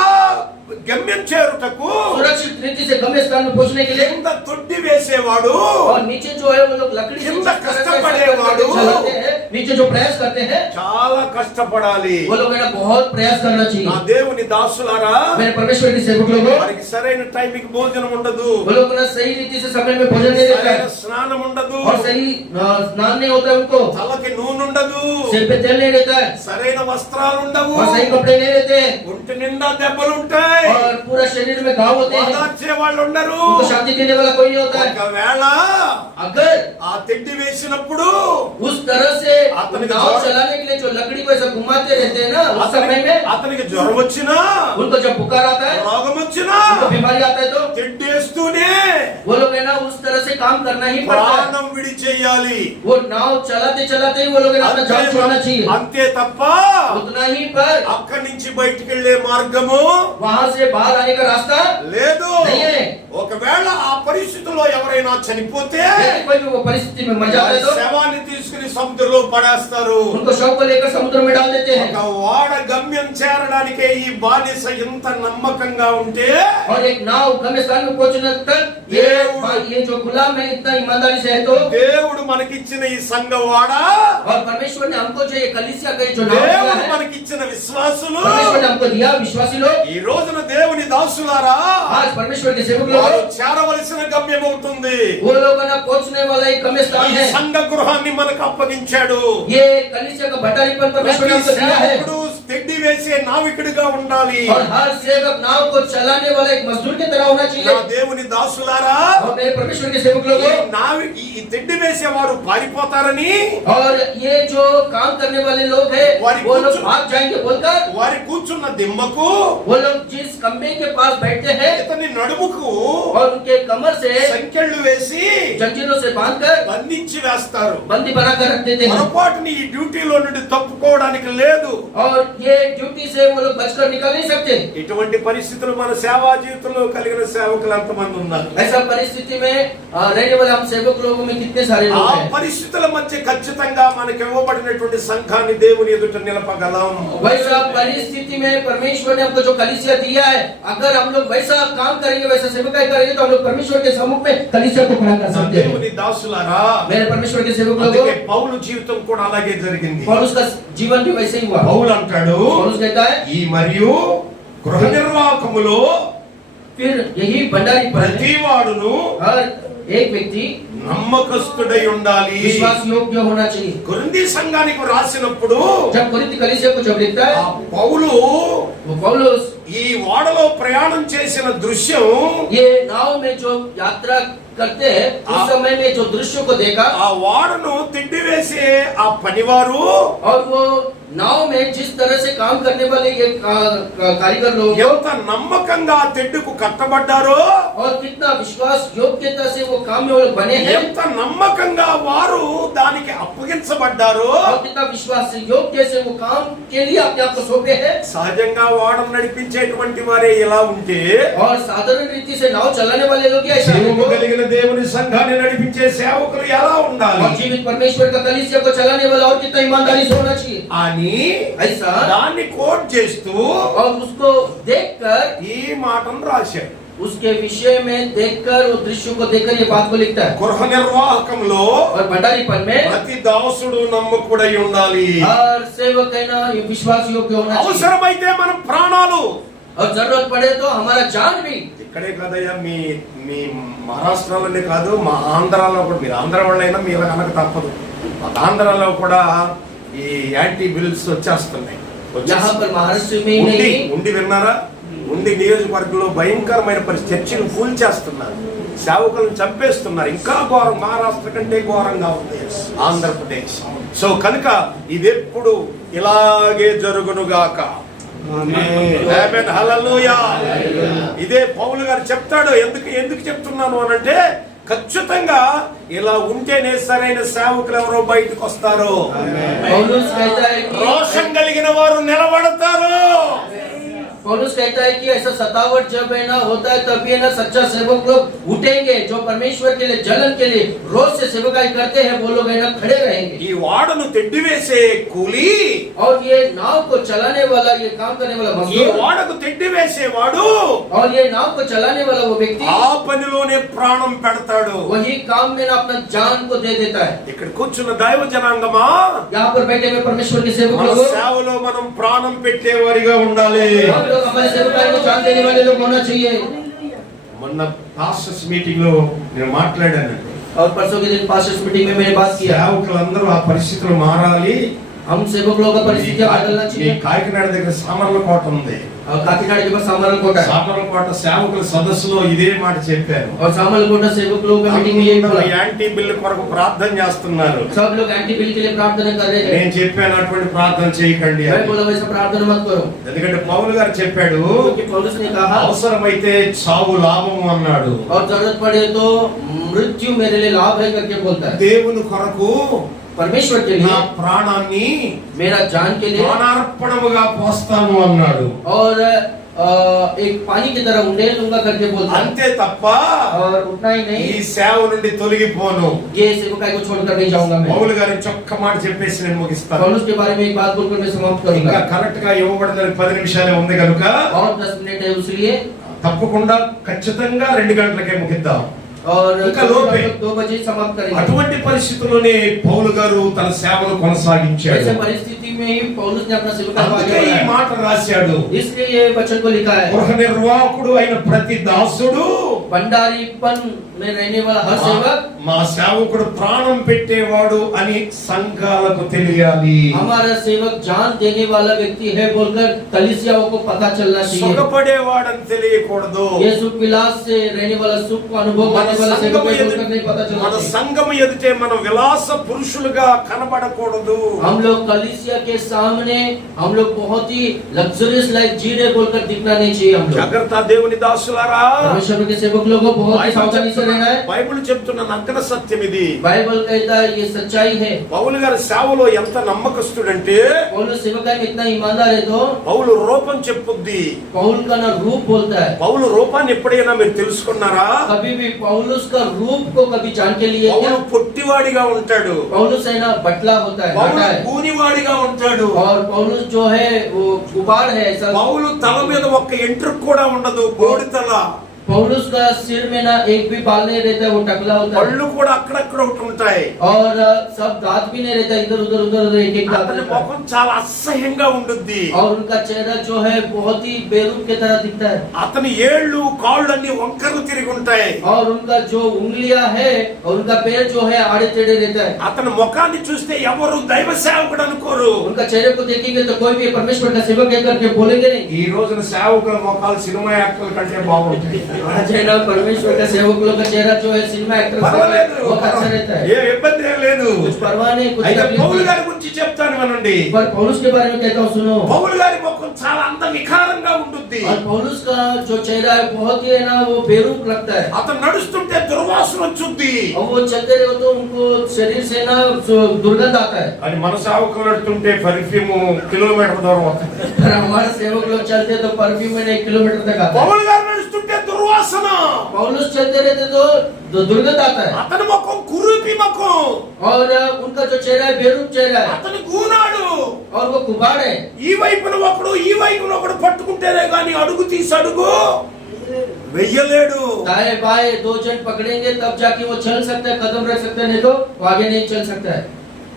గమ్యం చేరుటకు सुरक्षित रीति से गम्य स्थान में पहुंचने के लिए, కింద తొట్టి వేసేవాడు, और नीचे जो है वो लोग लकड़ी से किंदा जिस तरह से कष्टपड़ेवाडु, चलाते हैं, नीचे जो प्रयास करते हैं చాలా కష్టపడాలి. वो लोग है ना बहुत प्रयास करना నా चाहिए। దేవుని దాసులారా, मेरे परमेश्वर के सेवक लोगों, వారికి సరైన టైంకి భోజనం ఉండదు, वो लोग ना सही रीति से समय में भोजन नहीं देता సరైన है స్నానం ఉండదు, और सही स्नान नहीं होता है उनको, తలకి నూనె ఉండదు, सिर पे तेल नहीं रहता है సరైన వస్త్రాలు ఉండవు, और सही कपड़े नहीं रहते हैं ఒంటి నిండా దెబ్బలు ఉంటాయి, और पूरा शरीर में घाव होते हैं, ఓదార్చే వాళ్ళు ఉండరు. उनको शांति देने वाला कोई नहीं होता है। ఒకవేళ अगर ఆ తిండి వేసినప్పుడు उस तरह से आत्मा के नाव ज्वर- चलाने के लिए जो लकड़ी को ऐसा घुमाते रहते हैं ना, उस समय में అతనికి జ్వరం వచ్చినా, उनको जब बुखार आता है, రోగం వచ్చినా, उनको बीमारी आता है, तो తిండేస్తూనే वो लोग है ना उस तरह से काम करना ही पड़ता है। ప్రాణం విడిచేయాలి. वो नाव चलाते चलाते ही वो लोग है ना अपना जान छोड़ना चाहिए, అంతే తప్ప उतना ही। पर అక్కడి నుంచి బయటికి వెళ్లే మార్గము वहां से बाहर आने का रास्ता లేదు. नहीं है। ఒకవేళ ఆ పరిస్థితిలో ఎవరైనా చనిపోతే यदि कोई भी वो परिस्थिति में मर जाता है तो శవాన్ని తీసుకుని సముద్రంలో పడేస్తారు. उनको शव को लेकर समुद्र में डाल देते हैं। ఒక వాడ గమ్యం చేరడానికే ఈ బానిస ఎంత నమ్మకంగా ఉంటే, और एक नाव गम्य स्थान में पहुंचने तक ये जो गुलाम है इतना ईमानदारी से है, तो దేవుడు మనకిచ్చిన ఈ సంఘవాడ, और परमेश्वर ने हमको जो ये कलीसिया का जो नाम दिया దేవుడు है, మనకిచ్చిన విశ్వాసులు, परमेश्वर ने हमको दिया विश्वासी लोग, ఈ రోజున దేవుని దాసులారా, आज परमेश्वर के सेवक लोग, వారు చేరవలసిన గమ్యం అవుతుంది. वो लोग ना पहुंचने वाला एक गम्य स्थान ఈ है। సంఘ గృహాన్ని మనకు అప్పగించాడు. ये कलीसिया का भंडारीपन परमेश्वर ने हमको दिया है, సేవకుడు తిండి వేసే నావికుడిగా ఉండాలి. और हर सेवक नाव को चलाने वाला एक मजदूर की तरह होना నా चाहिए। దేవుని దాసులారా, और मेरे परमेश्वर के सेवक लोग, ఈ తిండి వేసే వారు పారిపోతారని, और ये जो काम करने वाले लोग हैं वो लोग भाग जाएंगे बोलकर, వారి కూర్చున్న దిమ్మకు, वो लोग जिस खंबे के पास बैठते हैं ఇతని నడుముకు और उनके कमर से సంకెళ్ళు వేసి जंजीरों से बांधकर బంధించి వేస్తారు. बंदी बनाकर रख देते हैं, పొరపాటుని ఈ డ్యూటీలో నుండి తప్పుకోవడానికి లేదు. और ये ड्यूटी से वो लोग बचकर निकल नहीं सकते। ఇటువంటి పరిస్థితులు మన సేవా జీవితంలో కలిగిన సేవకులు ఎంతమంది ఉన్నారు? ऐसा परिस्थिति में रहने वाले हम सेवक लोगों में कितने सारे ఆ लोग हैं। పరిస్థితుల మధ్య ఖచ్చితంగా మనకు ఇవ్వబడినటువంటి సంఘాన్ని దేవుని ఎదుట నిలపగలం. वैसा परिस्थिति में परमेश्वर ने हमको जो कलीसिया दिया है, अगर हम लोग वैसा काम करेंगे, वैसा सेवकाई करेंगे, तो हम लोग परमेश्वर के सम्मुख में कलीसिया को खड़ा कर నా सकते हैं। దేవుని దాసులారా, मेरे परमेश्वर के सेवक लोगों, అందుకే పౌలు జీవితం కూడా అలాగే జరిగింది. पौलुस का जीवन भी वैसे ही हुआ। పౌలు అంటాడు, पौलुस कहता है, ఈ మరియు గృహ నిర్వాహకములో फिर यही भंडारी पर ప్రతివాడును हर एक व्यक्ति నమ్మకస్తుడై ఉండాలి. विश्वास योग्य होना चाहिए। కొరింథీ సంఘానికి రాసినప్పుడు जब कोरिन्थ कलीसिया को जब लिखता ఆ है, పౌలు वो पौलुस ఈ ఓడలో ప్రయాణం చేసిన దృశ్యం, ये नाव में जो यात्रा करते हैं उस समय में जो दृश्य को देखा, ఆ ఓడను తిండి వేసే ఆ పనివారు और वो नाव में जिस तरह से काम करने वाले ये कारीगर लोग ఎంత నమ్మకంగా ఆ తెడ్డుకు కట్టబడ్డారో, और कितना विश्वास योग्यता से वो काम में वो लोग बने हैं, ఎంత నమ్మకంగా వారు దానికి అప్పగించబడ్డారో, और कितना विश्वास से योग्य से वो काम के लिए अपने आप को सौंपे हैं। సహజంగా ఓడను నడిపించేటువంటి వారే ఇలా ఉంటే, और साधारण रीति से नाव चलाने वाले लोग ही ऐसा జీవము हैं। కలిగిన దేవుని సంఘాన్ని నడిపించే సేవకులు ఎలా ఉండాలి और जीवित परमेश्वर का कलीसिया को चलाने वाला और कितना ईमानदारी से होना चाहिए అని ऐसा, దాన్ని కోట్ చేస్తూ और उसको देखकर ఈ మాటను రాశాడు. उसके विषय में देखकर वो दृश्य को देखकर ये बात को लिखता है। గృహ నిర్వాహకంలో और भंडारीपन में ప్రతి దాసుడు నమ్మకుడై ఉండాలి. हर सेवक है ना ये विश्वास योग्य होना चाहिए, అవసరమైతే మన ప్రాణాలు, और जरूरत पड़े तो हमारा जान भी। ఇక్కడే కాదయ్యా, మీ మీ మహారాష్ట్రలోనే కాదు, మా ఆంధ్రాలో కూడా, మీరు ఆంధ్ర వాళ్ళైనా మీరు అనక తప్పదు, ఆంధ్రాలో కూడా ఈ యాంటీ బిల్స్ వచ్చేస్తున్నాయి. यहाँ पर महाराष्ट्र में ही ఉండి नहीं, ఉండి విన్నారా? ఉండి నియోజకవర్గంలో భయంకరమైన పరిస్థితి, చర్చిలు కూల్ చేస్తున్నారు, సేవకులను చంపేస్తున్నారు. ఇంకా ఘోరం, మహారాష్ట్ర కంటే ఘోరంగా ఉంది ఆంధ్రప్రదేశ్. సో కనుక ఇది ఎప్పుడు ఇలాగే జరుగునుగాక. ఆమేన్, హల్లెలూయా. ఇదే పౌలు గారు చెప్తాడు. ఎందుకు చెప్తున్నాను అనంటే, ఖచ్చితంగా ఇలా ఉంటేనే సరైన సేవకులు ఎవరో బయటకు వస్తారు. पौलुस कहता है कि రోషం కలిగిన వారు నిలబడతారు. पौलुस कहता है कि ऐसा सतावट जब है ना होता है, तभी है ना सच्चा सेवक लोग उठेंगे, जो परमेश्वर के लिए जलन के लिए रोज से सेवकाई करते हैं, वो लोग है ना खड़े रहेंगे। ఈ వాడను తెడ్డివేసే కూలి, और ये नाव को चलाने वाला, ये काम करने वाला ఈ मजदूर, వాడకు తెడ్డివేసేవాడు और ये नाव को चलाने वाला वो व्यक्ति ఆ పనిలోనే ప్రాణం పెడతాడు. वही काम में ना अपना जान को दे देता है। ఇక్కడ కూర్చున్న దైవ జనాంగమా, यहाँ पर बैठे हुए परमेश्वर के सेवक మన लोग, సేవలో మనం ప్రాణం పెట్టేవారిగా ఉండాలి. हम लोग हमारे सेवकाई को जान देने वाले लोग होना चाहिए। మొన్న పాస్టర్స్ మీటింగ్ లో నేను మాట్లాడాను. और परसों के दिन पास्टर्स मीटिंग में मैंने बात किया, సేవకులందరూ ఆ పరిస్థితులు మారాలి. हम सेवक लोगों का परिस्थितियां बदलना ఈ चाहिए। కాకినాడ దగ్గర సామర్లకోట ఉంది. और काकीनाड़ के पास सामरलकोट है, సామర్లకోట సేవకుల సదస్సులో ఇదే మాట చెప్పాను. और सामरलकोट सेवक लोगों का मीटिंग में यही అందరూ बोला, యాంటీ బిల్ కొరకు ప్రార్థన చేస్తున్నారు. सब लोग एंटी बिल के लिए प्रार्थना कर रहे थे। నేను చెప్పాను అటువంటి ప్రార్థన చేయకండి मैं అని. बोला वैसा प्रार्थना मत करो, ఎందుకంటే పౌలు గారు చెప్పాడు, क्योंकि पौलुस ने कहा అవసరమైతే చావు లాభము అన్నాడు. और जरूरत पड़े तो मृत्यु मेरे लिए लाभ है करके बोलता है। దేవుని కొరకు परमेश्वर के నా लिए, ప్రాణాన్ని मेरा जान के लिए, ప్రాణార్పణముగా పోస్తాను అన్నాడు. और एक पानी की तरह उंडेल दूंगा करके बोलता है। అంతే తప్ప और उतना ही ఈ नहीं, సేవ నుండి తొలగిపోను. ये सेवकाई को छोड़कर नहीं जाऊंगा मैं। పౌలు గారి చొక్క మాట చెప్పేసి నేను ముగిస్తాను. पौलुस के बारे में एक बात बोलकर मैं समाप्त ఇంకా करूंगा। కరెక్ట్ గా ఇవ్వబడిన 10 నిమిషాలే ఉంది కనుక और 10 मिनट है उसलिए, తప్పకుండా ఖచ్చితంగా 2 గంటలకే ముగిద్దాం. और ఇంకా లోపే. 2 बजे समाप्त करेंगे। అటువంటి పరిస్థితుల్లోనే పౌలు గారు తన సేవను కొనసాగించాడు. ऐसे परिस्थिति में ही पौलुस ने अपना सेवकाई को आगे అందుకే ఈ बढ़ाया। మాట రాశాడు. इसलिए ये वचन को लिखा है, గృహ నిర్వాహకుడు అయిన ప్రతి దాసుడు भंडारीपन में रहने वाला हर सेवक, మా సేవకుడు ప్రాణం పెట్టేవాడు అని సంఘాలకు తెలియాలి. हमारा सेवक जान देने वाला व्यक्ति है बोलकर कलीसियाओं को पता चलना चाहिए। సుఖపడేవాడని తెలియకూడదు. ये सुख विलास से रहने वाला सुख को अनुभव మన करने वाला सेवक సంఘము है बोलकर नहीं पता चलना మన चाहिए। సంఘము ఎదుటే మనం విలాస పురుషులుగా కనబడకూడదు. हम लोग कलीसिया के सामने हम लोग बहुत ही लग्जरियस लाइफ जी रहे बोलकर दिखना नहीं चाहिए। हम लोग జాగ్రత్త దేవుని దాసులారా, परमेश्वर के सेवक लोगों को बहुत ही सावधानी से रहना है। బైబిల్ చెప్తున్న నగ్న సత్యం ఇది. बाइबल कहता है ये सच्चाई है। పౌలు గారి సేవలో ఎంత నమ్మకస్తుడంటే, पौलुस सेवकाई में इतना ईमानदार है तो పౌలు రూపం చెప్పుద్ది. पौल का ना रूप बोलता है। పౌలు రూపాన్ని ఎప్పుడైనా మీరు తెలుసుకున్నారా? कभी भी पौलुस का रूप को कभी जान के लिए పౌలు क्या? పొట్టివాడిగా ఉంటాడు. पौलुस है ना बटला होता है, పౌలు बटा है। కూనివాడిగా ఉంటాడు. और पौलुस जो है वो गुबार है ऐसा। పౌలు తల మీద ఒక్క ఎంట్రుకు కూడా ఉండదు, బోడితల. पौलुस का सिर में ना एक भी बाल नहीं रहता है, वो टकला होता है। పళ్ళు కూడా అక్కడక్కడ ఒకటి ఉంటాయి. और सब दांत भी नहीं रहता, इधर उधर उधर उधर एक एक दांत అతని रहता है। ముఖం చాలా అసహ్యంగా ఉంటుంది. और उनका चेहरा जो है बहुत ही बेरूप की तरह दिखता है। అతని ఏళ్ళు కాళ్ళన్నీ వంకరలు తిరిగి ఉంటాయి. और उनका जो उंगलियां है और उनका पैर जो है आड़े टेढ़े रहता है। అతని ముఖాన్ని చూస్తే ఎవరు దైవ సేవకుడు అనుకోరు. उनका चेहरे को देखेंगे तो कोई भी परमेश्वर का सेवक है करके बोलेंगे नहीं। ఈ రోజున సేవకుల ముఖాలు సినిమా యాక్టర్ల కంటే బాగుంటాయి. आज है ना परमेश्वर का सेवक लोग का चेहरा जो है सिनेमा एक्टर పర్వాలేదు, बहुत अच्छा रहता है। ఏ ఇబ్బంది ఏం లేదు. कुछ परवाह नहीं, कुछ అయితే तकलीफ పౌలు नहीं। గారి గురించి చెప్తాను వినండి. पर पौलुस के बारे में कहता हूँ सुनो। పౌలు గారి ముఖం చాలా అంత వికారంగా ఉంటుంది. और पौलुस का जो चेहरा है बहुत ही है ना वो बेरूप लगता है। అతను నడుస్తుంటే దుర్వాసన వచ్చుద్ది. और वो चलते रहे तो उनको शरीर से ना दुर्गंध आता है। అని మన సేవకులు నడుస్తుంటే పర్ఫ్యూమ్ కిలోమీటర్ దూరం వస్తుంది. पर हमारे सेवक लोग चलते तो परफ्यूम में 1 किलोमीटर तक आता है। పౌలు గారు నడుస్తుంటే దుర్వాసన. पौलुस चलते रहते तो दुर्गंध आता है। అతని ముఖం కురూపి ముఖం. और उनका जो चेहरा है बेरूप चेहरा है। అతని గూనాడు. और वो कुबाड़ है। ఈ వైపున ఒకడు ఈ వైపున ఒకడు పట్టుకుంటేనే గాని అడుగు తీసి అడుగు వెయ్యలేడు. दाएं बाएं 2 जन पकड़ेंगे तब जाके वो चल सकता है, कदम रख सकता है, नहीं तो वो आगे नहीं चल सकता है।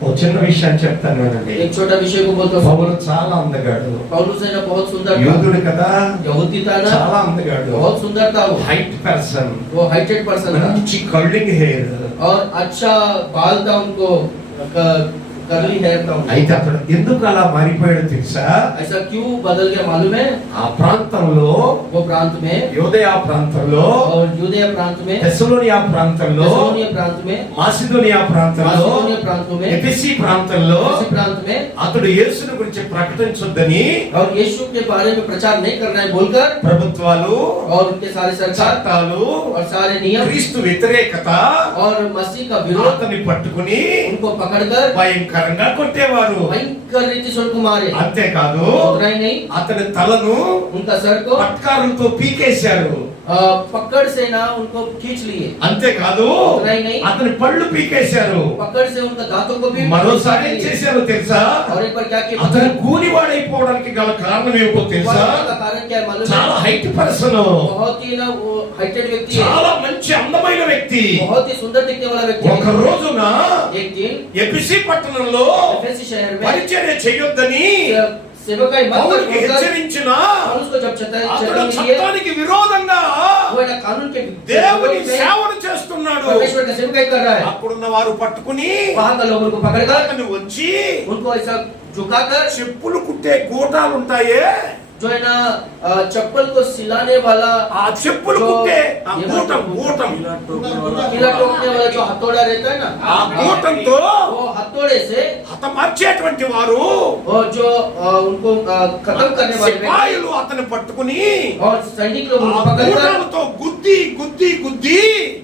ఓ చిన్న విషయం చెప్తాను వినండి. एक छोटा विषय को बोलता हूँ। పౌలు చాలా అందగాడు. पौलुस है ना बहुत सुंदर था। యోధుడు కదా, यहूदी था ना, చాలా అందగాడు. बहुत सुंदर था वो। హైట్ పర్సన్, वो हाइटेड पर्सन था మంచి కర్లింగ్ హెయిర్. और अच्छा बाल था उनको, कर्ली हेयर था उनको। అయితే అతడు ఎందుకు అలా మారిపోయాడో తెలుసా? ऐसा क्यों बदल गया मालूम है? ఆ ప్రాంతంలో वो प्रांत में యోదయ ప్రాంతంలో, और यूदया प्रांत में, తెస్సలోనియ ప్రాంతంలో, थेसलोनिया प्रांत में, మాసిదోనియా ప్రాంతంలో, मासिदोनिया प्रांतों में, ఎఫెసీ ప్రాంతంలో इसी प्रांत में, అతడు యేసుని గురించి ప్రకటించొద్దని और यीशु के बारे में प्रचार नहीं करना है बोलकर, ప్రభుత్వాలు, और उनके सारे सरकार చట్టాలు, और सारे नियम క్రీస్తు వ్యతిరేకత और मसीह का विरोध అతన్ని పట్టుకుని उनको पकड़कर భయంకరంగా కొట్టేవారు. भयंकर रीति से उनको मारे। అంతేకాదు उतना ही नहीं, అతని తలను उनका सर को పట్కారులతో పీకేశారు. पकड़ से ना उनको खींच लिए। అంతేకాదు उतना ही नहीं, అతని పళ్ళు పీకేశారు. पकड़ से उनका दांतों को भी మరోసారి ఏం చేశారో తెలుసా? और एक बार क्या किया అతను కూలివాడైపోవడానికి గల కారణం ఏమిటో తెలుసా? का कारण क्या है मालूम है? చాలా హైట్ పర్సన్, बहुत ही ना वो हाइटेड व्यक्ति है, చాలా మంచి అందమైన వ్యక్తి. बहुत ही सुंदर दिखने वाला व्यक्ति ఒక है। రోజున एक दिन ఎఫెసీ పట్టణంలో एफेसी शहर में పరిచర్య చేయొద్దని सेवकाई मत పౌలుకి कर హెచ్చరించిన पौलुस को जब అతడు चेतावनी दी है, చట్టానికి విరోధంగా वो ना कानून के దేవుని विरोध में సేవను చేస్తున్నాడు. परमेश्वर का सेवकाई कर रहा है। అక్కడున్న వారు పట్టుకుని वहां का लोगों को पकड़कर అతన్ని వచ్చి उनको ऐसा झुकाकर చెప్పులు కుట్టే గోటాలు ఉంటాయే, जो है ना चप्पल को सिलाने वाला, ఆ చెప్పులు కుట్టే ఆ గోటం గోటం कीला ठोकने वाला जो हथौड़ा रहता है ना, ఆ గోటంతో वो हथौड़े से హతమార్చేటువంటి వారు और जो उनको खत्म करने वाले व्यक्ति సిపాయిలు అతన్ని పట్టుకుని और सैनिक लोग ఆ उनको पकड़कर గోటాలతో గుద్ది గుద్ది గుద్ది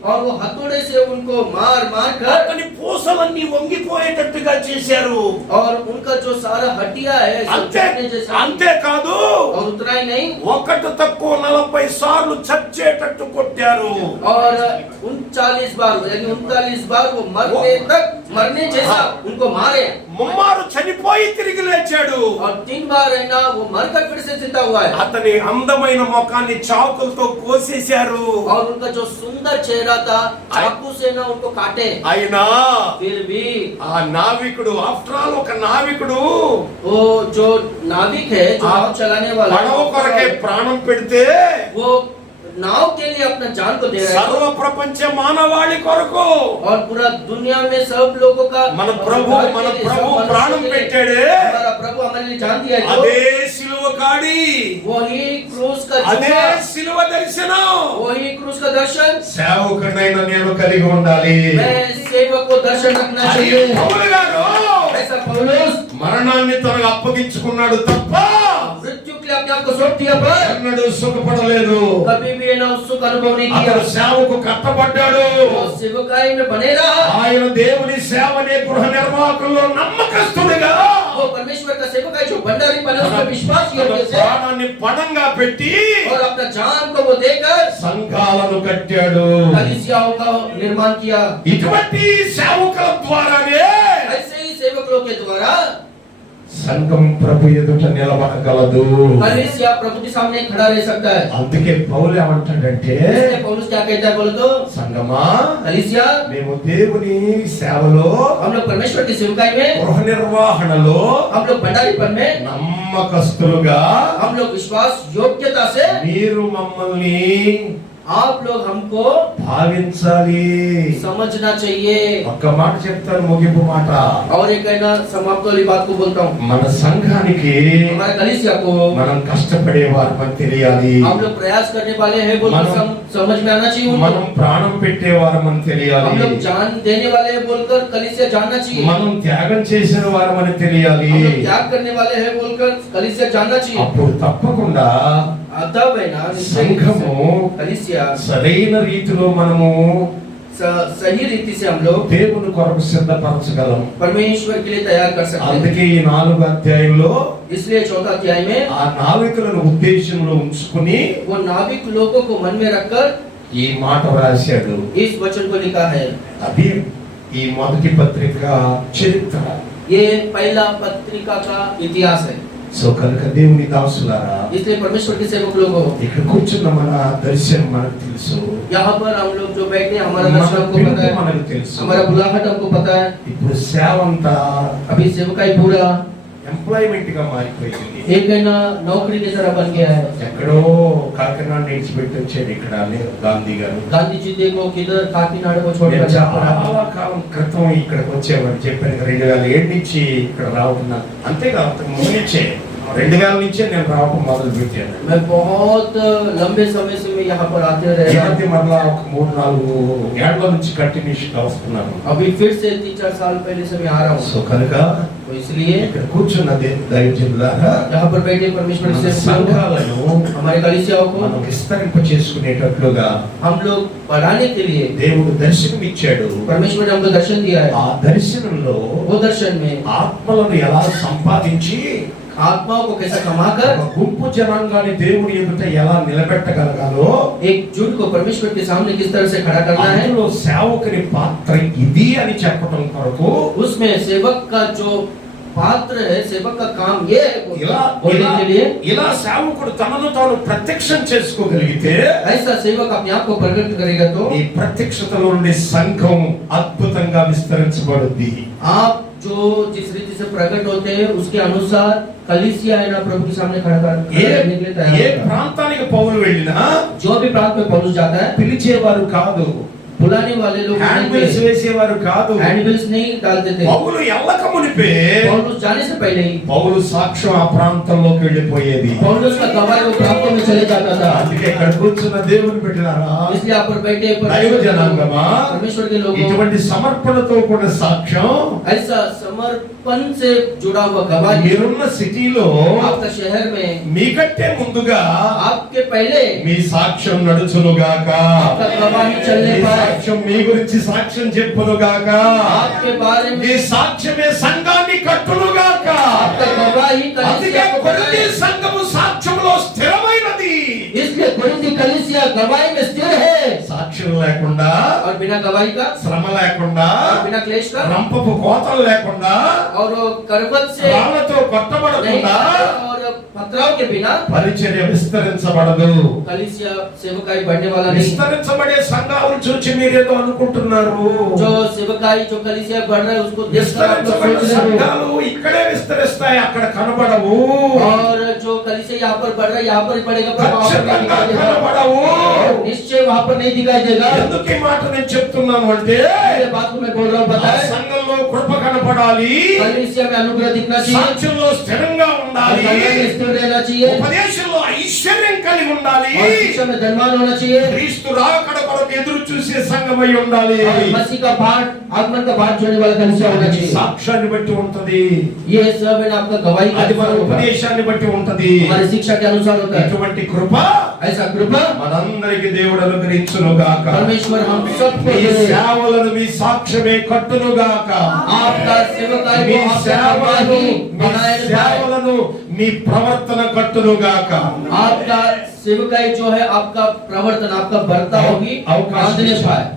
और वो हथौड़े से उनको मार मार कर అతని పూసలన్నీ వంగిపోయేటట్టుగా చేశారు. और उनका जो सारा हड्डियां है सब అంతే टूटने जैसा। అంతేకాదు और उतना ही नहीं, ఒకటి తక్కువ 40 సార్లు చచ్చేటట్టు కొట్టారు. और 39 बार यानी 39 बार वो मरने तक मरने जैसा उनको मारे। ముమ్మారు చనిపోయి తిరిగి లేచాడు. और 3 बार है ना वो मरकर फिर से जिंदा हुआ है। అతని అందమైన ముఖాన్ని చాకులతో కోసేశారు. और उनका जो सुंदर चेहरा था चाकू से ना उनको काटे। అయినా फिर भी ఆ నావికుడు, ఆఫ్టర్ ఆల్ ఒక నావికుడు, वो जो नाविक है जो नाव चलाने वाला పడవ కొరకే ప్రాణం పెడితే वो नाव के लिए अपना जान को दे रहा సర్వ है। ప్రపంచ మానవాళి కొరకు और पूरा दुनिया में सब लोगों का మన ప్రభు ప్రాణం పెట్టాడే. हमारा प्रभु हमारे लिए जान दिया है। అదే సిలువ కాడి, वही क्रूस का అదే जुआ, సిలువ దర్శనం वही क्रूस का दर्शन సేవకుడైన నేను కలిగి ఉండాలి. मैं सेवक को दर्शन रखना అది चाहिए। పౌలు గారు ऐसा पौलुस మరణాన్ని తనకు అప్పగించుకున్నాడు తప్ప मृत्यु के लिए अपने आप को सौंप दिया पर ఎన్నడూ సుఖపడలేదు. कभी भी ना उसको अनुभव नहीं किया। అతడు సేవకు కట్టబడ్డాడు. वो सेवकाई में बने रहा। ఆయన దేవుని సేవనే గృహ నిర్వాహకుల్లో నమ్మకస్తుడిగా वो परमेश्वर का सेवक है जो भंडारी पर उसका विश्वास తన योग्य से ప్రాణాన్ని పణంగా పెట్టి और अपना जान को वो देकर సంఘాలను కట్టాడు. कलीसियाओं का निर्माण किया। ఇటువంటి సేవకుల ద్వారానే ऐसे ही सेवक लोग के द्वारा సంఘం ప్రభు ఎదుట నిలబడగలదు. कलीसिया प्रभु के सामने खड़ा रह सकता है। అందుకే పౌలు ఏమంటాడంటే, इसलिए पौलुस क्या कहता है बोलो तो, సంఘమా कलीसिया మేము దేవుని సేవలో, हम लोग परमेश्वर की सेवकाई में, గృహ నిర్వహణలో हम लोग भंडारीपन में, నమ్మకస్తులుగా हम लोग विश्वास योग्यता से, మీరు మమ్మల్ని आप लोग हमको భావించాలి. समझना चाहिए। ఒక్క మాట చెప్తాను, ముగింపు మాట. और एक है ना समाप्त वाली बात को बोलता हूँ, మన సంఘానికి हमारे कलीसिया को మనం కష్టపడే వారమని తెలియాలి. हम लोग प्रयास करने वाले हैं बोलकर समझ में आना चाहिए। మనం ప్రాణం పెట్టే వారమని తెలియాలి. हम लोग जान देने वाले हैं बोलकर कलीसिया जानना चाहिए। మనం త్యాగం చేసిన వారమని తెలియాలి. हम लोग त्याग करने वाले हैं बोलकर कलीसिया जानना चाहिए। అప్పుడు తప్పకుండా तब है ना సంఘము कलीसिया సరైన రీతిలో మనము सही रीति से हम लोग దేవుని కొరకు సిద్ధపరచగలం. परमेश्वर के लिए तैयार कर सकते हैं। అందుకే ఈ 4వ అధ్యాయంలో इसलिए 4 अध्याय में ఆ నావికులను ఉద్దేశంలో ఉంచుకుని वो नाविक लोगों को मन में रखकर ఈ మాట రాశాడు. इस वचन को लिखा है। అది ఈ మొదటి పత్రిక చరిత్ర. ये पहला पत्रिका का इतिहास है। సో కనుక దేవుని దాసులారా, इसलिए परमेश्वर के सेवक लोगों ఇక్కడ కూర్చున్న మన దర్శనం మనకు తెలుసు, यहाँ पर हम लोग जो बैठे हैं हमारा మన दर्शन हमको పిలుపు पता है, మనకు తెలుసు. हमारा बुलाहट हमको पता है। ఇప్పుడు సేవ అంతా अभी सेवकाई पूरा ఎంప్లాయ్మెంట్ గా మారిపోయింది. एक है ना नौकरी की तरह बन गया है। ఎక్కడో కాకినాడ నుంచి పెట్టి వచ్చాడు ఇక్కడ గాంధీ గారు. गांधी जी देखो किधर काकीनाडा को छोड़कर నేను जा पड़ा। చాలా కాలం క్రితం ఇక్కడికి వచ్చామని చెప్పాను. 2007 నుంచి ఇక్కడ రావుతున్నా. అంతేకాదు అంతకు ముందు నుంచే 2000 నుంచే నేను రావటం మొదలు పెట్టాను. मैं बहुत लंबे समय से मैं यहाँ पर आते रह ఈ रहा మధ్య हूँ। మరలా ఒక 3-4 ఏళ్ల నుంచి కంటిన్యూషన్ గా వస్తున్నాను. अभी फिर से 3-4 साल पहले से मैं आ रहा సో हूँ। కనుక तो इसलिए ఇక్కడ కూర్చున్నది దైవజనులారా, यहाँ पर बैठे परमेश्वर మన से సంఘాలను हमारे कलीसियाओं को మనం విస్తరింప చేసుకునేటట్లుగా हम लोग बढ़ाने के लिए దేవుడు దర్శనం ఇచ్చాడు. परमेश्वर ने हमको दर्शन दिया है। ఆ దర్శనంలో वो दर्शन में ఆత్మలను ఎలా సంపాదించి आत्माओं को कैसा कमाकर ఒక గుంపు జనాంగాన్ని దేవుని ఎదుట ఎలా నిలబెట్టగలగాలో, एक झूठ को परमेश्वर के सामने किस तरह से खड़ा करना है, అందులో సేవకుని పాత్ర ఇది అని చెప్పడం కొరకు उसमें सेवक का जो पात्र है, सेवक का काम ये है ఇలా बोलने के लिए। ఇలా సేవకుడు తనను తాను ప్రత్యక్షం చేసుకోగలిగితే ऐसा सेवक अपने आप को प्रकट करेगा तो ఈ ప్రత్యక్షతలో నుండి సంఘం అద్భుతంగా విస్తరించబడుద్ది. आप जो जिस रीति से प्रकट होते हैं उसके अनुसार कलीसिया है ना प्रभु के सामने खड़ा ఏ करने के लिए तैयार ఏ होगा। ప్రాంతానికి పౌలు వెళ్ళినా जो भी प्रांत में पहुंच जाता है, పిలిచేవారు కాదు, बुलाने वाले लोग హ్యాండ్ బిల్స్ వేసేవారు కాదు. हैंडबिल्स नहीं डालते थे। పౌలు ఎల్లక మునిపే पौलुस जाने से पहले ही పౌలు సాక్ష్యం ఆ ప్రాంతంలోకి వెళ్ళిపోయేది. पौलुस का गवाही वो प्रांतों में चले जाता था। అందుకే ఇక్కడ కూర్చున్న దేవుని బిడ్డలారా, इसलिए आप पर बैठे దైవ జనాంగమా, परमेश्वर के लोगों ఇటువంటి సమర్పణతో కూడిన సాక్ష్యం ऐसा समर्पण से जुड़ा हुआ गवाही మీరున్న సిటీలో आपका शहर में మీకంటే ముందుగా आपके पहले మీ సాక్ష్యం నడుచునుగాక. आपका गवाही మీ चलने पाए, సాక్ష్యం మీ గురించి సాక్ష్యం చెప్పునుగాక. आपके बारे మీ में సాక్ష్యమే సంఘాన్ని కట్టునుగాక. आपका गवाही అందుకే कलीसिया को కొరింథీ बढ़ाए। సంఘము సాక్ష్యములో స్థిరమైనది. इसलिए कोरिन्थी कलीसिया गवाही में स्थिर है, సాక్ష్యం లేకుండా, और बिना गवाही का శ్రమ లేకుండా, और बिना क्लेश का రంపపు కోతలు లేకుండా, और करवत से రాళ్లతో नहीं కొట్టబడకుండా और पथराव के बिना పరిచర్య విస్తరించబడదు. कलीसिया सेवकाई बढ़ने वाला नहीं। విస్తరించబడే సంఘాలను చూచి మీరేదో అనుకుంటున్నారు. जो सेवकाई जो कलीसिया बढ़ रहा है उसको देखकर आप लोग విస్తరించబడిన सोच रहे हो। సంఘాలు ఇక్కడే విస్తరిస్తాయి, అక్కడ కనబడవు. और जो कलीसिया यहाँ पर बढ़ रहा है यहाँ पर ही बढ़ेगा, पर वहाँ पर नहीं ఖచ్చితంగా दिखाई देगा। కనబడవు. निश्चय वहाँ पर नहीं दिखाई देगा। ఎందుకు ఈ మాట నేను చెప్తున్నాను అంటే, ये बात को मैं बोल रहा हूँ, ఆ पता है సంఘంలో కృప కనపడాలి, कलीसिया में अनुग्रह दिखना चाहिए, సాక్ష్యంలో స్థిరంగా और ఉండాలి, गंगा में स्थिर रहना चाहिए, ఉపదేశంలో ఐశ్వర్యం కలిగి ఉండాలి, और शिक्षा में धनवान होना चाहिए, క్రీస్తు రాకడ కొరకు ఎదురు చూసే సంఘమై ఉండాలి. और मसीह का बाट आगमन का बाट जोड़ने वाला कलीसिया होना అది चाहिए। సాక్ష్యాన్ని బట్టి ఉంటది, ये सब है ना आपका गवाही का అది మన अनुसार होगा, ఉపదేశాన్ని బట్టి ఉంటది. हमारी शिक्षा के अनुसार होता है। ఇటువంటి కృప ऐसा कृपा మనందరికి దేవుడు అనుగ్రహించును గాక. परमेश्वर हम सबको మీ दे। సేవలను మీ సాక్ష్యమే కట్టును గాక. आपका सेवकाई మీ को आपका సేవలను गवाही మీ बनाए रखाए। సేవలను మీ ప్రవర్తన కట్టును గాక. आपका सेवकाई जो है आपका प्रवर्तन आपका बर्ताव भी अवकाश बांधने दीजिए। पाए।